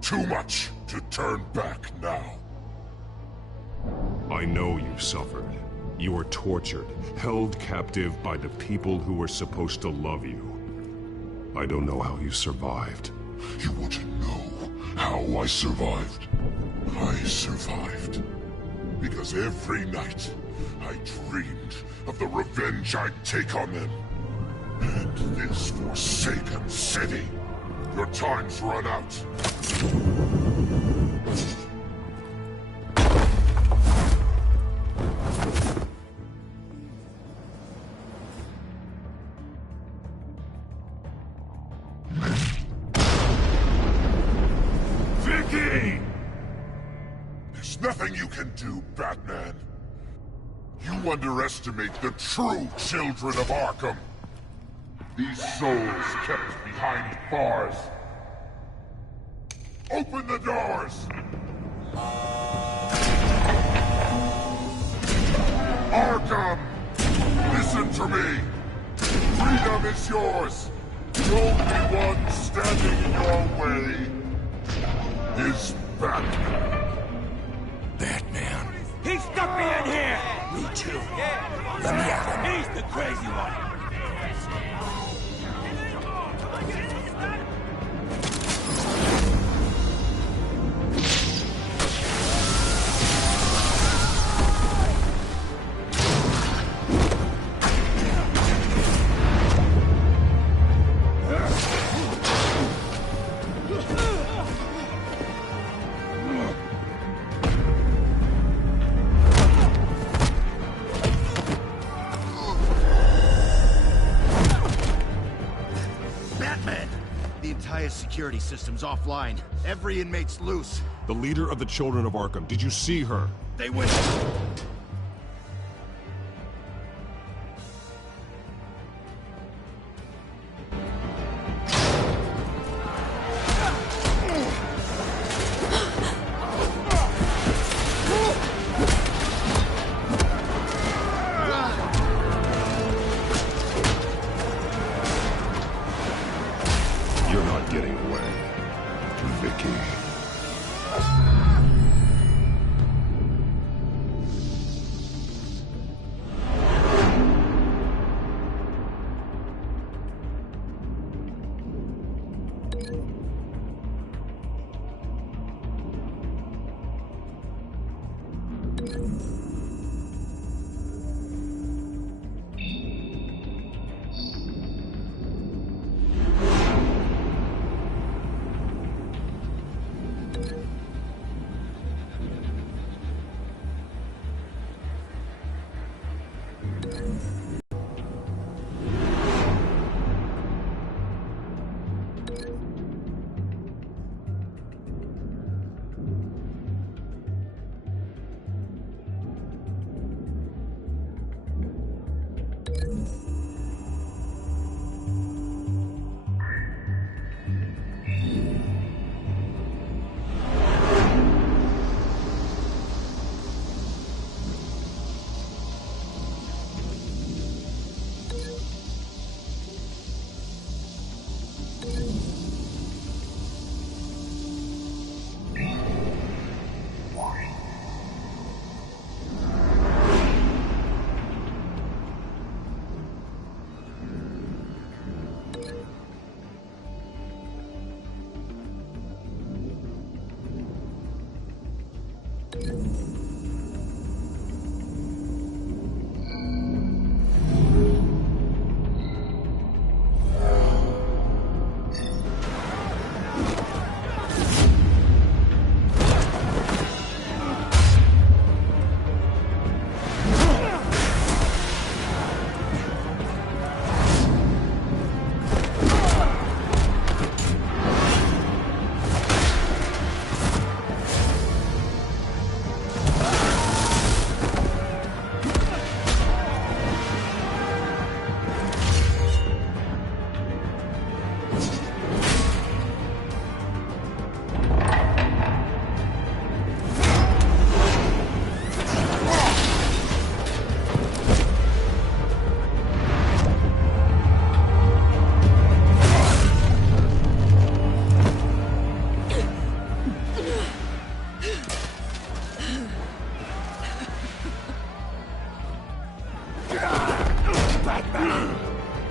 Too much to turn back now. I know you suffered. You were tortured, held captive by the people who were supposed to love you. I don't know how you survived. You want to know how I survived? I survived because every night I dreamed of the revenge I'd take on them. And this forsaken city. Your time's run out. Vicky! There's nothing you can do, Batman. You underestimate the true children of Arkham. These souls kept behind bars. Open the doors! Arkham! Listen to me! Freedom is yours! The only one standing in your way is Batman. Batman. He stuck me in here! Me too. Let me at him. He's the crazy one! Security system's offline. Every inmate's loose. The leader of the Children of Arkham. Did you see her? They went...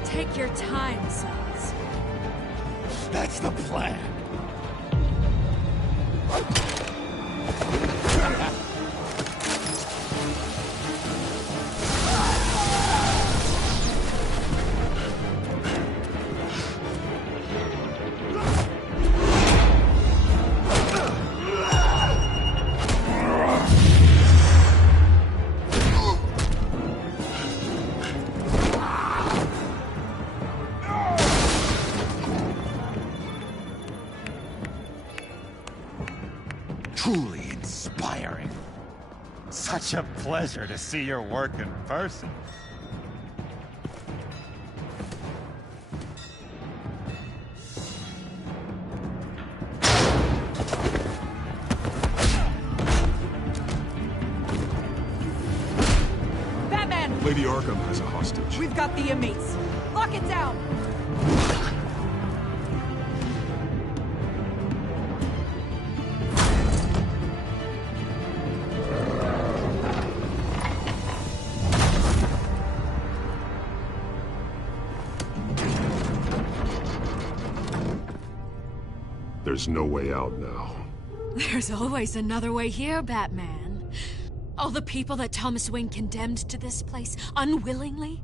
Take your time, Sons. That's the plan. Truly inspiring. Such a pleasure to see your work in person. Batman! Lady Arkham has a hostage. We've got the inmates. Lock it down! There's no way out now. There's always another way here, Batman. All the people that Thomas Wayne condemned to this place, unwillingly,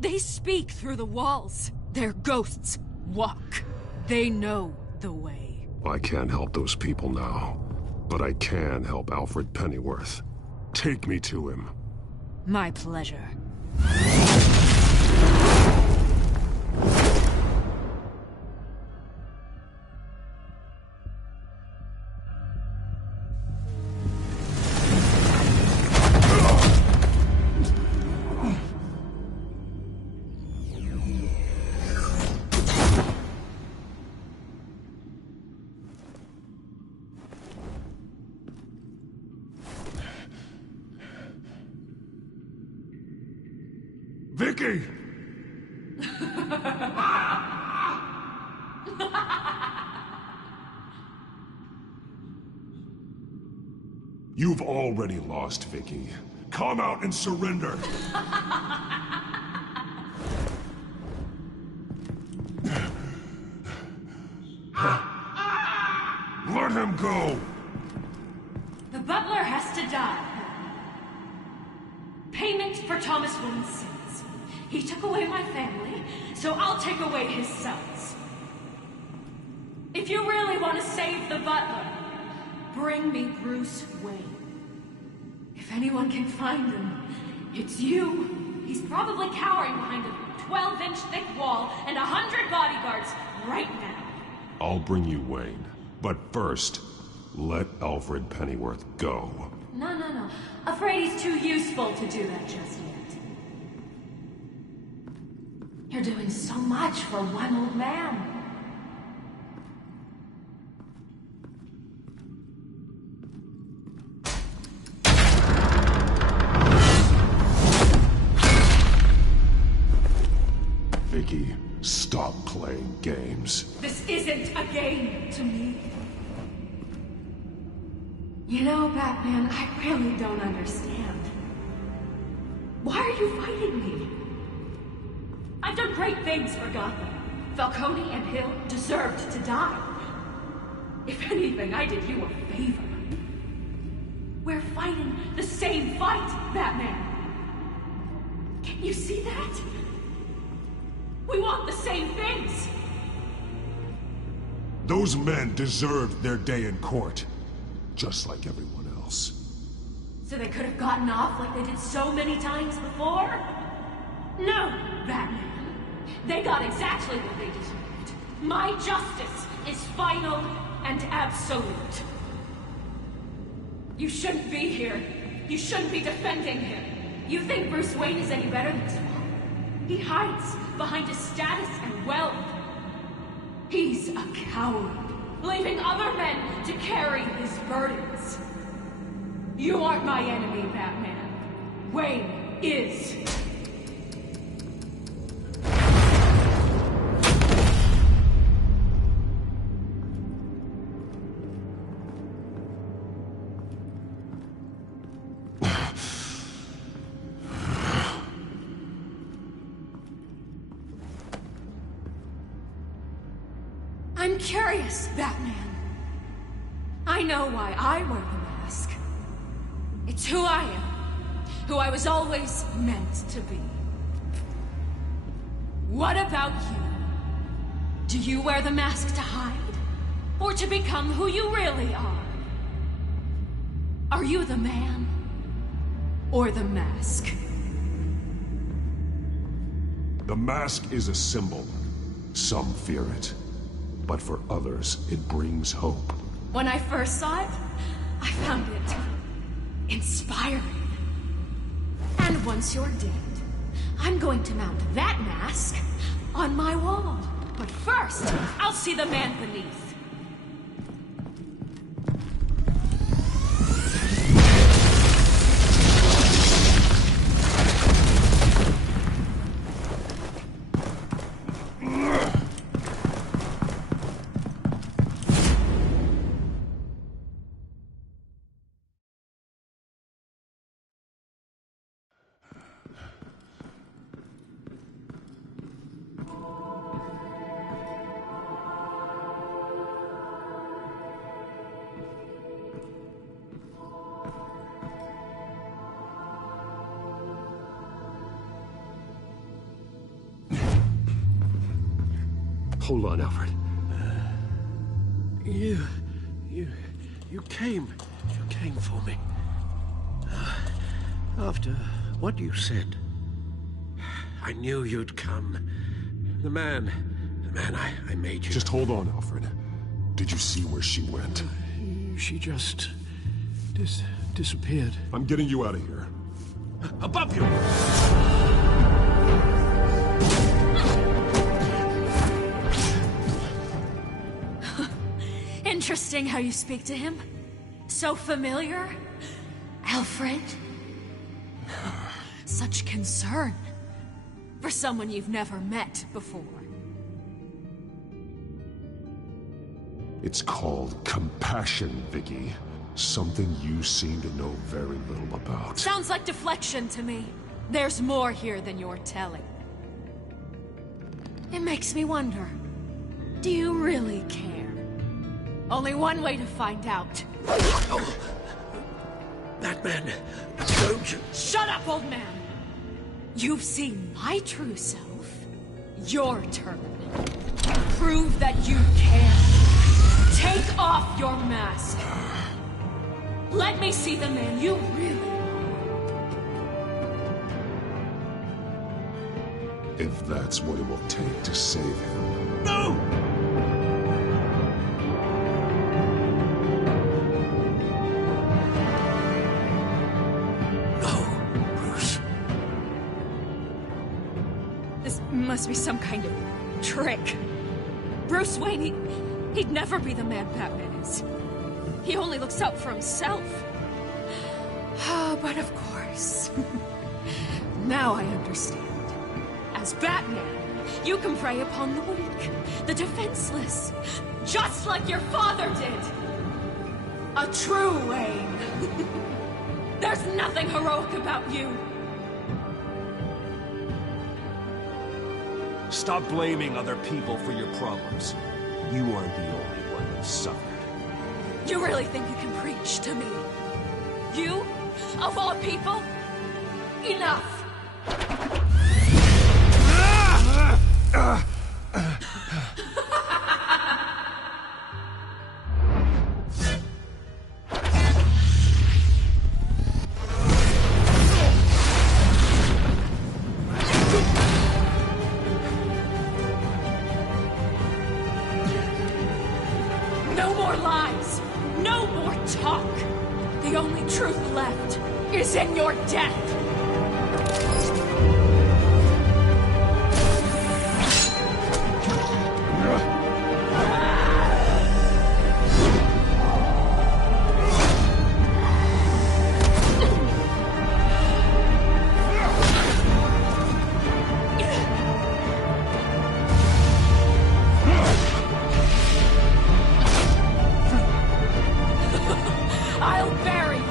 they speak through the walls. Their ghosts walk. They know the way. I can't help those people now, but I can help Alfred Pennyworth. Take me to him. My pleasure. Vicky! You've already lost, Vicky. Come out and surrender! Let him go! The butler has to die. Payment for Thomas Wayne's sins. He took away my family, so I'll take away his sons. If you really want to save the butler, bring me Bruce Wayne. If anyone can find him, it's you. He's probably cowering behind a 12-inch thick wall and 100 bodyguards right now. I'll bring you Wayne. But first, let Alfred Pennyworth go. No. Afraid he's too useful to do that just yet. You're doing so much for one old man. Vicky, stop playing games. This isn't a game to me. You know, Batman, I really don't understand. Why are you fighting me? I've done great things for Gotham. Falcone and Hill deserved to die. If anything, I did you a favor. We're fighting the same fight, Batman. Can you see that? We want the same things. Those men deserved their day in court. Just like everyone else. So they could have gotten off like they did so many times before? No, Batman. They got exactly what they deserved. My justice is final and absolute. You shouldn't be here. You shouldn't be defending him. You think Bruce Wayne is any better than Spawn? He hides behind his status and wealth. He's a coward, leaving other men to carry his burdens. You aren't my enemy, Batman. Wayne is. I'm curious, Batman. I know why I wear the mask. It's who I am. Who I was always meant to be. What about you? Do you wear the mask to hide? Or to become who you really are? Are you the man? Or the mask? The mask is a symbol. Some fear it. But for others, it brings hope. When I first saw it, I found it inspiring. And once you're dead, I'm going to mount that mask on my wall. But first, I'll see the man beneath. Hold on, Alfred. You came for me. After what you said, I knew you'd come. The man I made you. Just hold on, Alfred. Did you see where she went? She just disappeared. I'm getting you out of here. Above you! Interesting how you speak to him. So familiar. Alfred. Such concern for someone you've never met before. It's called compassion, Vicky. Something you seem to know very little about. Sounds like deflection to me. There's more here than you're telling. It makes me wonder, do you really care? Only one way to find out. Batman, don't you... Shut up, old man! You've seen my true self. Your turn. Prove that you care. Take off your mask. Let me see the man you really are. If that's what it will take to save him. No! Must be some kind of trick. Bruce Wayne, he'd never be the man Batman is. He only looks out for himself. But of course. Now I understand. As Batman, you can prey upon the weak, the defenseless, just like your father did. A true Wayne. There's nothing heroic about you. Stop blaming other people for your problems. You aren't the only one who suffered. You really think you can preach to me? You? Of all people? Enough! No more lies! No more talk! The only truth left is in your death! I'll bury you!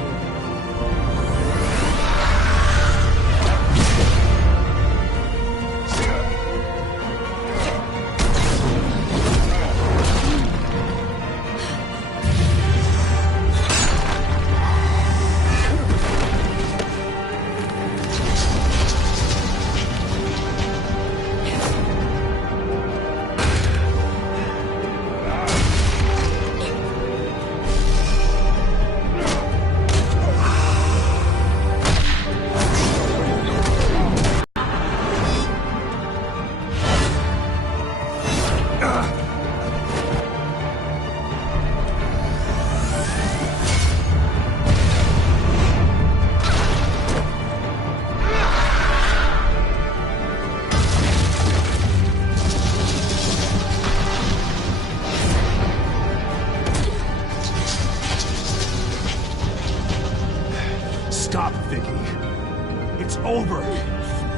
over.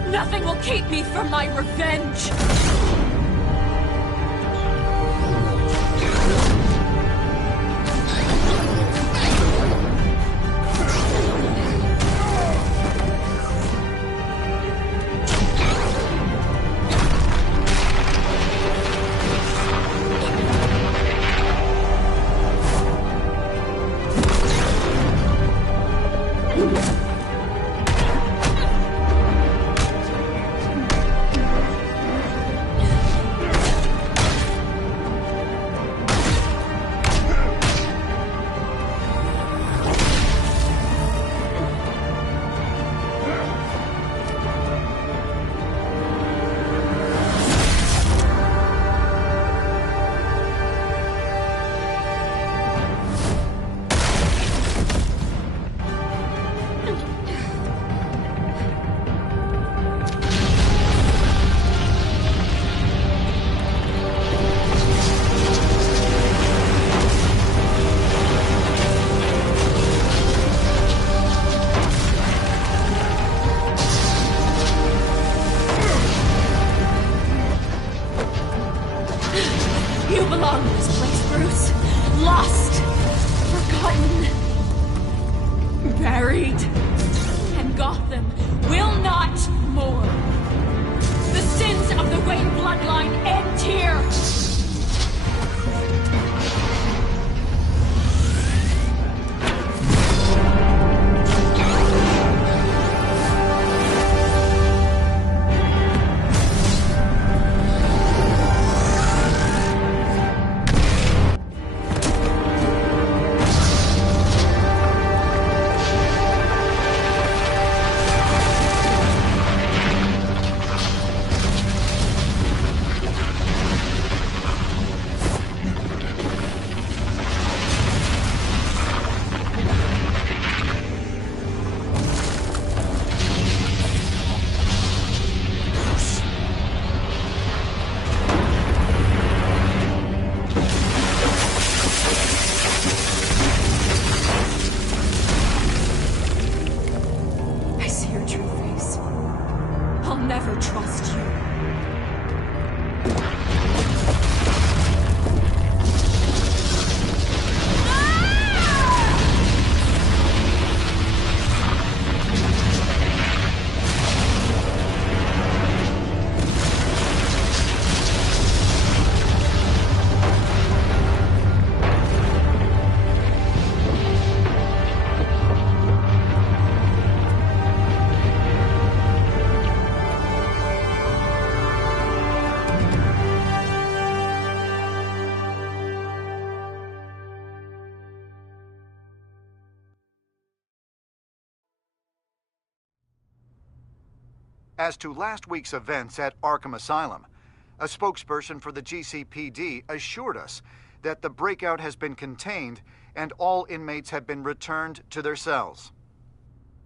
Nothing will keep me from my revenge. You belong in this place, Bruce. Lost, forgotten, buried. And Gotham will not mourn. The sins of the Wayne bloodline end here. As to last week's events at Arkham Asylum, a spokesperson for the GCPD assured us that the breakout has been contained and all inmates have been returned to their cells.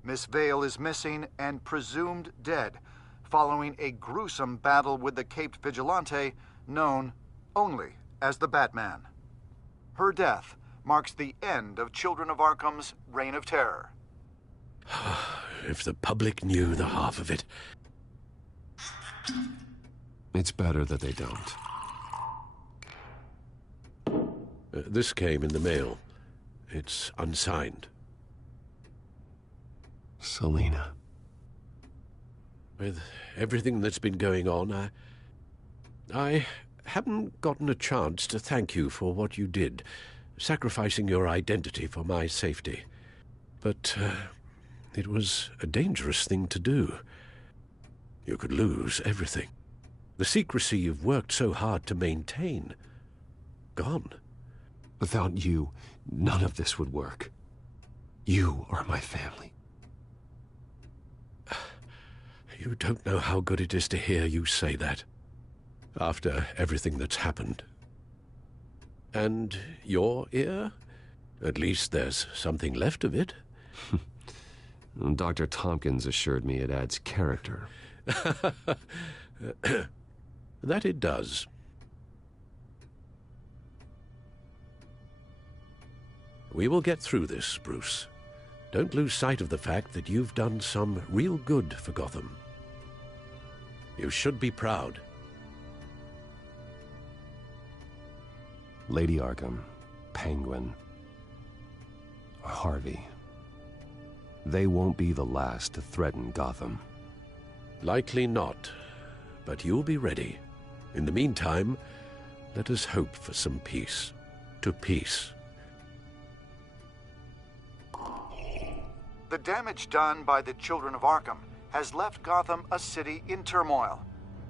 Miss Vale is missing and presumed dead following a gruesome battle with the caped vigilante known only as the Batman. Her death marks the end of Children of Arkham's reign of terror. If the public knew the half of it. It's better that they don't. This came in the mail. It's unsigned. Selina. With everything that's been going on, I haven't gotten a chance to thank you for what you did, sacrificing your identity for my safety. But it was a dangerous thing to do. You could lose everything. The secrecy you've worked so hard to maintain. Gone. Without you, none of this would work. You are my family. You don't know how good it is to hear you say that. After everything that's happened. And your ear? At least there's something left of it. Dr. Tompkins assured me it adds character. That it does. We will get through this, Bruce. don't lose sight of the fact that you've done some real good for Gotham. You should be proud. Lady Arkham, Penguin, Harvey. They won't be the last to threaten Gotham. Likely not, but you'll be ready. In the meantime, let us hope for some peace. To peace. The damage done by the children of Arkham has left Gotham a city in turmoil.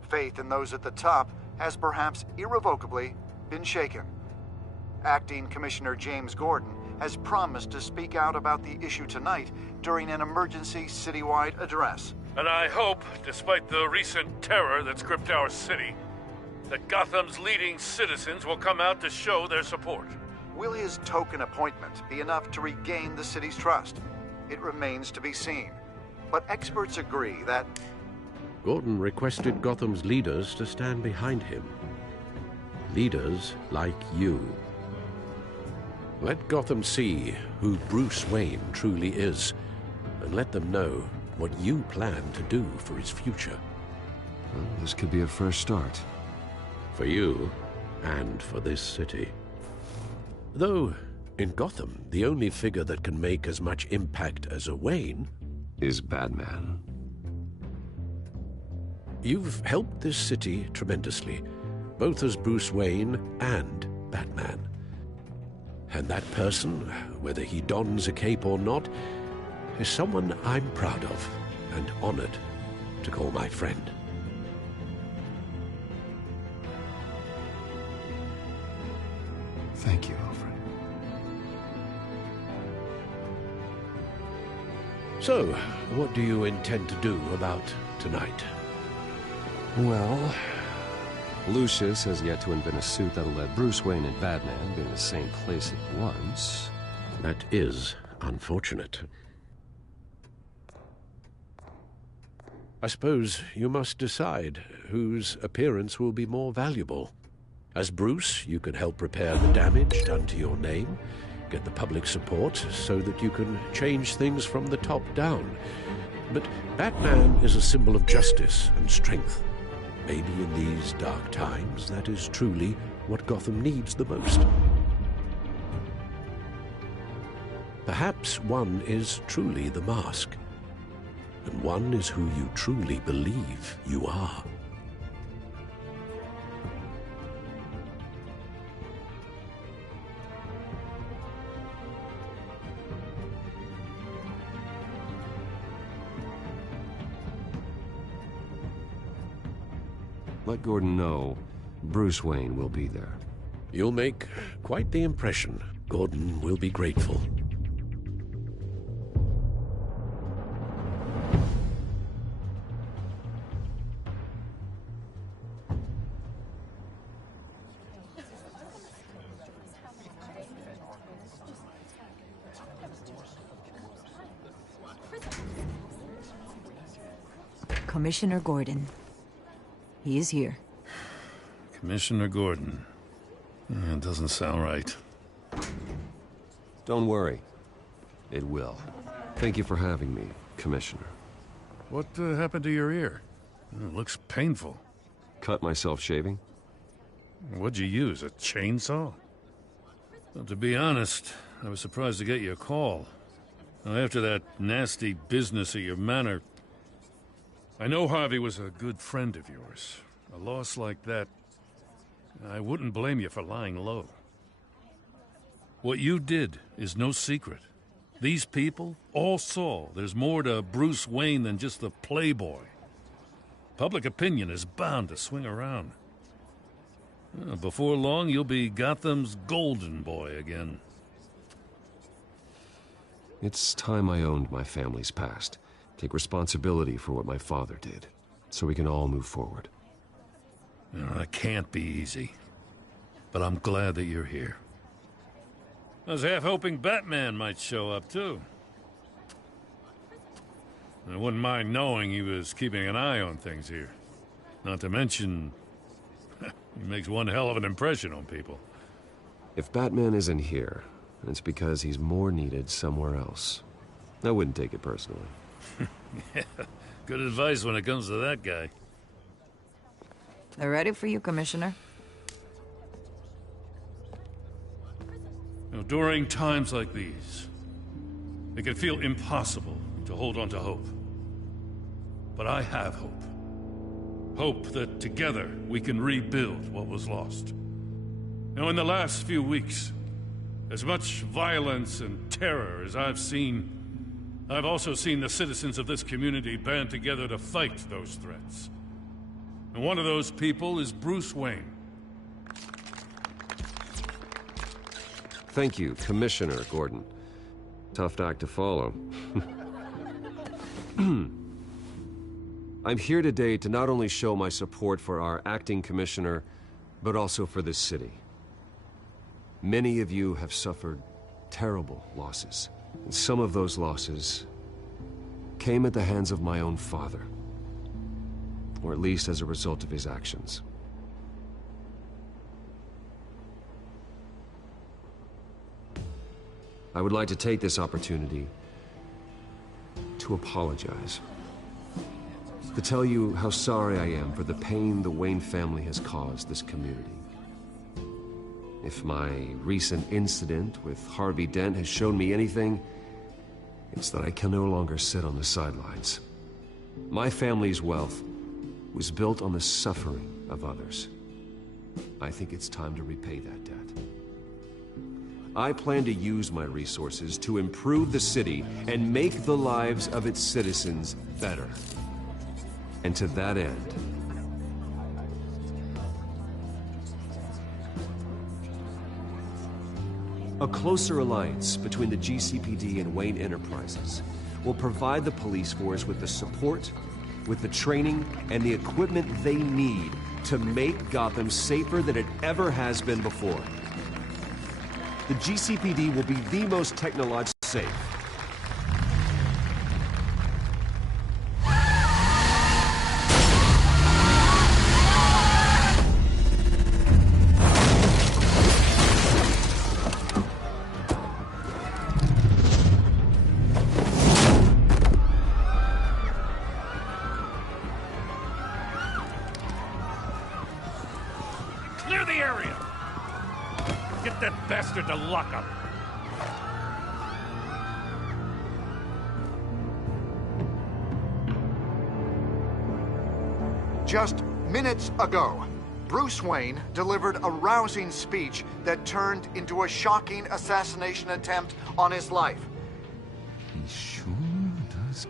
Faith in those at the top has perhaps irrevocably been shaken. Acting Commissioner James Gordon has promised to speak out about the issue tonight during an emergency citywide address. And I hope, despite the recent terror that's gripped our city, that Gotham's leading citizens will come out to show their support. Will his token appointment be enough to regain the city's trust? It remains to be seen. But experts agree that Gordon requested Gotham's leaders to stand behind him. Leaders like you. Let Gotham see who Bruce Wayne truly is, and let them know what you plan to do for his future. Well, this could be a fresh start. For you, and for this city. Though, in Gotham, the only figure that can make as much impact as a Wayne is Batman. You've helped this city tremendously, both as Bruce Wayne and Batman. And that person, whether he dons a cape or not, is someone I'm proud of and honored to call my friend. Thank you, Alfred. So, what do you intend to do about tonight? Well, Lucius has yet to invent a suit that'll let Bruce Wayne and Batman be in the same place at once. That is unfortunate. I suppose you must decide whose appearance will be more valuable. As Bruce, you can help repair the damage done to your name, get the public support so that you can change things from the top down. But Batman is a symbol of justice and strength. Maybe in these dark times, that is truly what Gotham needs the most. Perhaps one is truly the mask, and one is who you truly believe you are. Let Gordon know Bruce Wayne will be there. You'll make quite the impression. Gordon will be grateful. Commissioner Gordon. He is here. Commissioner Gordon. That doesn't sound right. Don't worry. It will. Thank you for having me, Commissioner. What happened to your ear? It looks painful. Cut myself shaving? What'd you use, a chainsaw? Well, to be honest, I was surprised to get your call. Now, after that nasty business at your manor, I know Harvey was a good friend of yours. A loss like that, I wouldn't blame you for lying low. What you did is no secret. These people all saw there's more to Bruce Wayne than just the playboy. Public opinion is bound to swing around. Before long, you'll be Gotham's golden boy again. It's time I owned my family's past. Take responsibility for what my father did, so we can all move forward. That can't be easy, but I'm glad that you're here. I was half hoping Batman might show up, too. I wouldn't mind knowing he was keeping an eye on things here. Not to mention, he makes one hell of an impression on people. If Batman isn't here, it's because he's more needed somewhere else. I wouldn't take it personally. Yeah, good advice when it comes to that guy. They're ready for you, Commissioner. You know, during times like these, it can feel impossible to hold on to hope. But I have hope. Hope that together we can rebuild what was lost. Now, in the last few weeks, as much violence and terror as I've seen, I've also seen the citizens of this community band together to fight those threats. And one of those people is Bruce Wayne. Thank you, Commissioner Gordon. Tough act to follow. I'm here today to not only show my support for our acting commissioner, but also for this city. Many of you have suffered terrible losses. And some of those losses came at the hands of my own father. Or at least as a result of his actions. I would like to take this opportunity to apologize. To tell you how sorry I am for the pain the Wayne family has caused this community. If my recent incident with Harvey Dent has shown me anything, it's that I can no longer sit on the sidelines. My family's wealth was built on the suffering of others. I think it's time to repay that debt. I plan to use my resources to improve the city and make the lives of its citizens better. And to that end, a closer alliance between the GCPD and Wayne Enterprises will provide the police force with the support, with the training, and the equipment they need to make Gotham safer than it ever has been before. The GCPD will be the most technologically safe. Clear the area! Get that bastard to lock up! Just minutes ago, Bruce Wayne delivered a rousing speech that turned into a shocking assassination attempt on his life. He sure does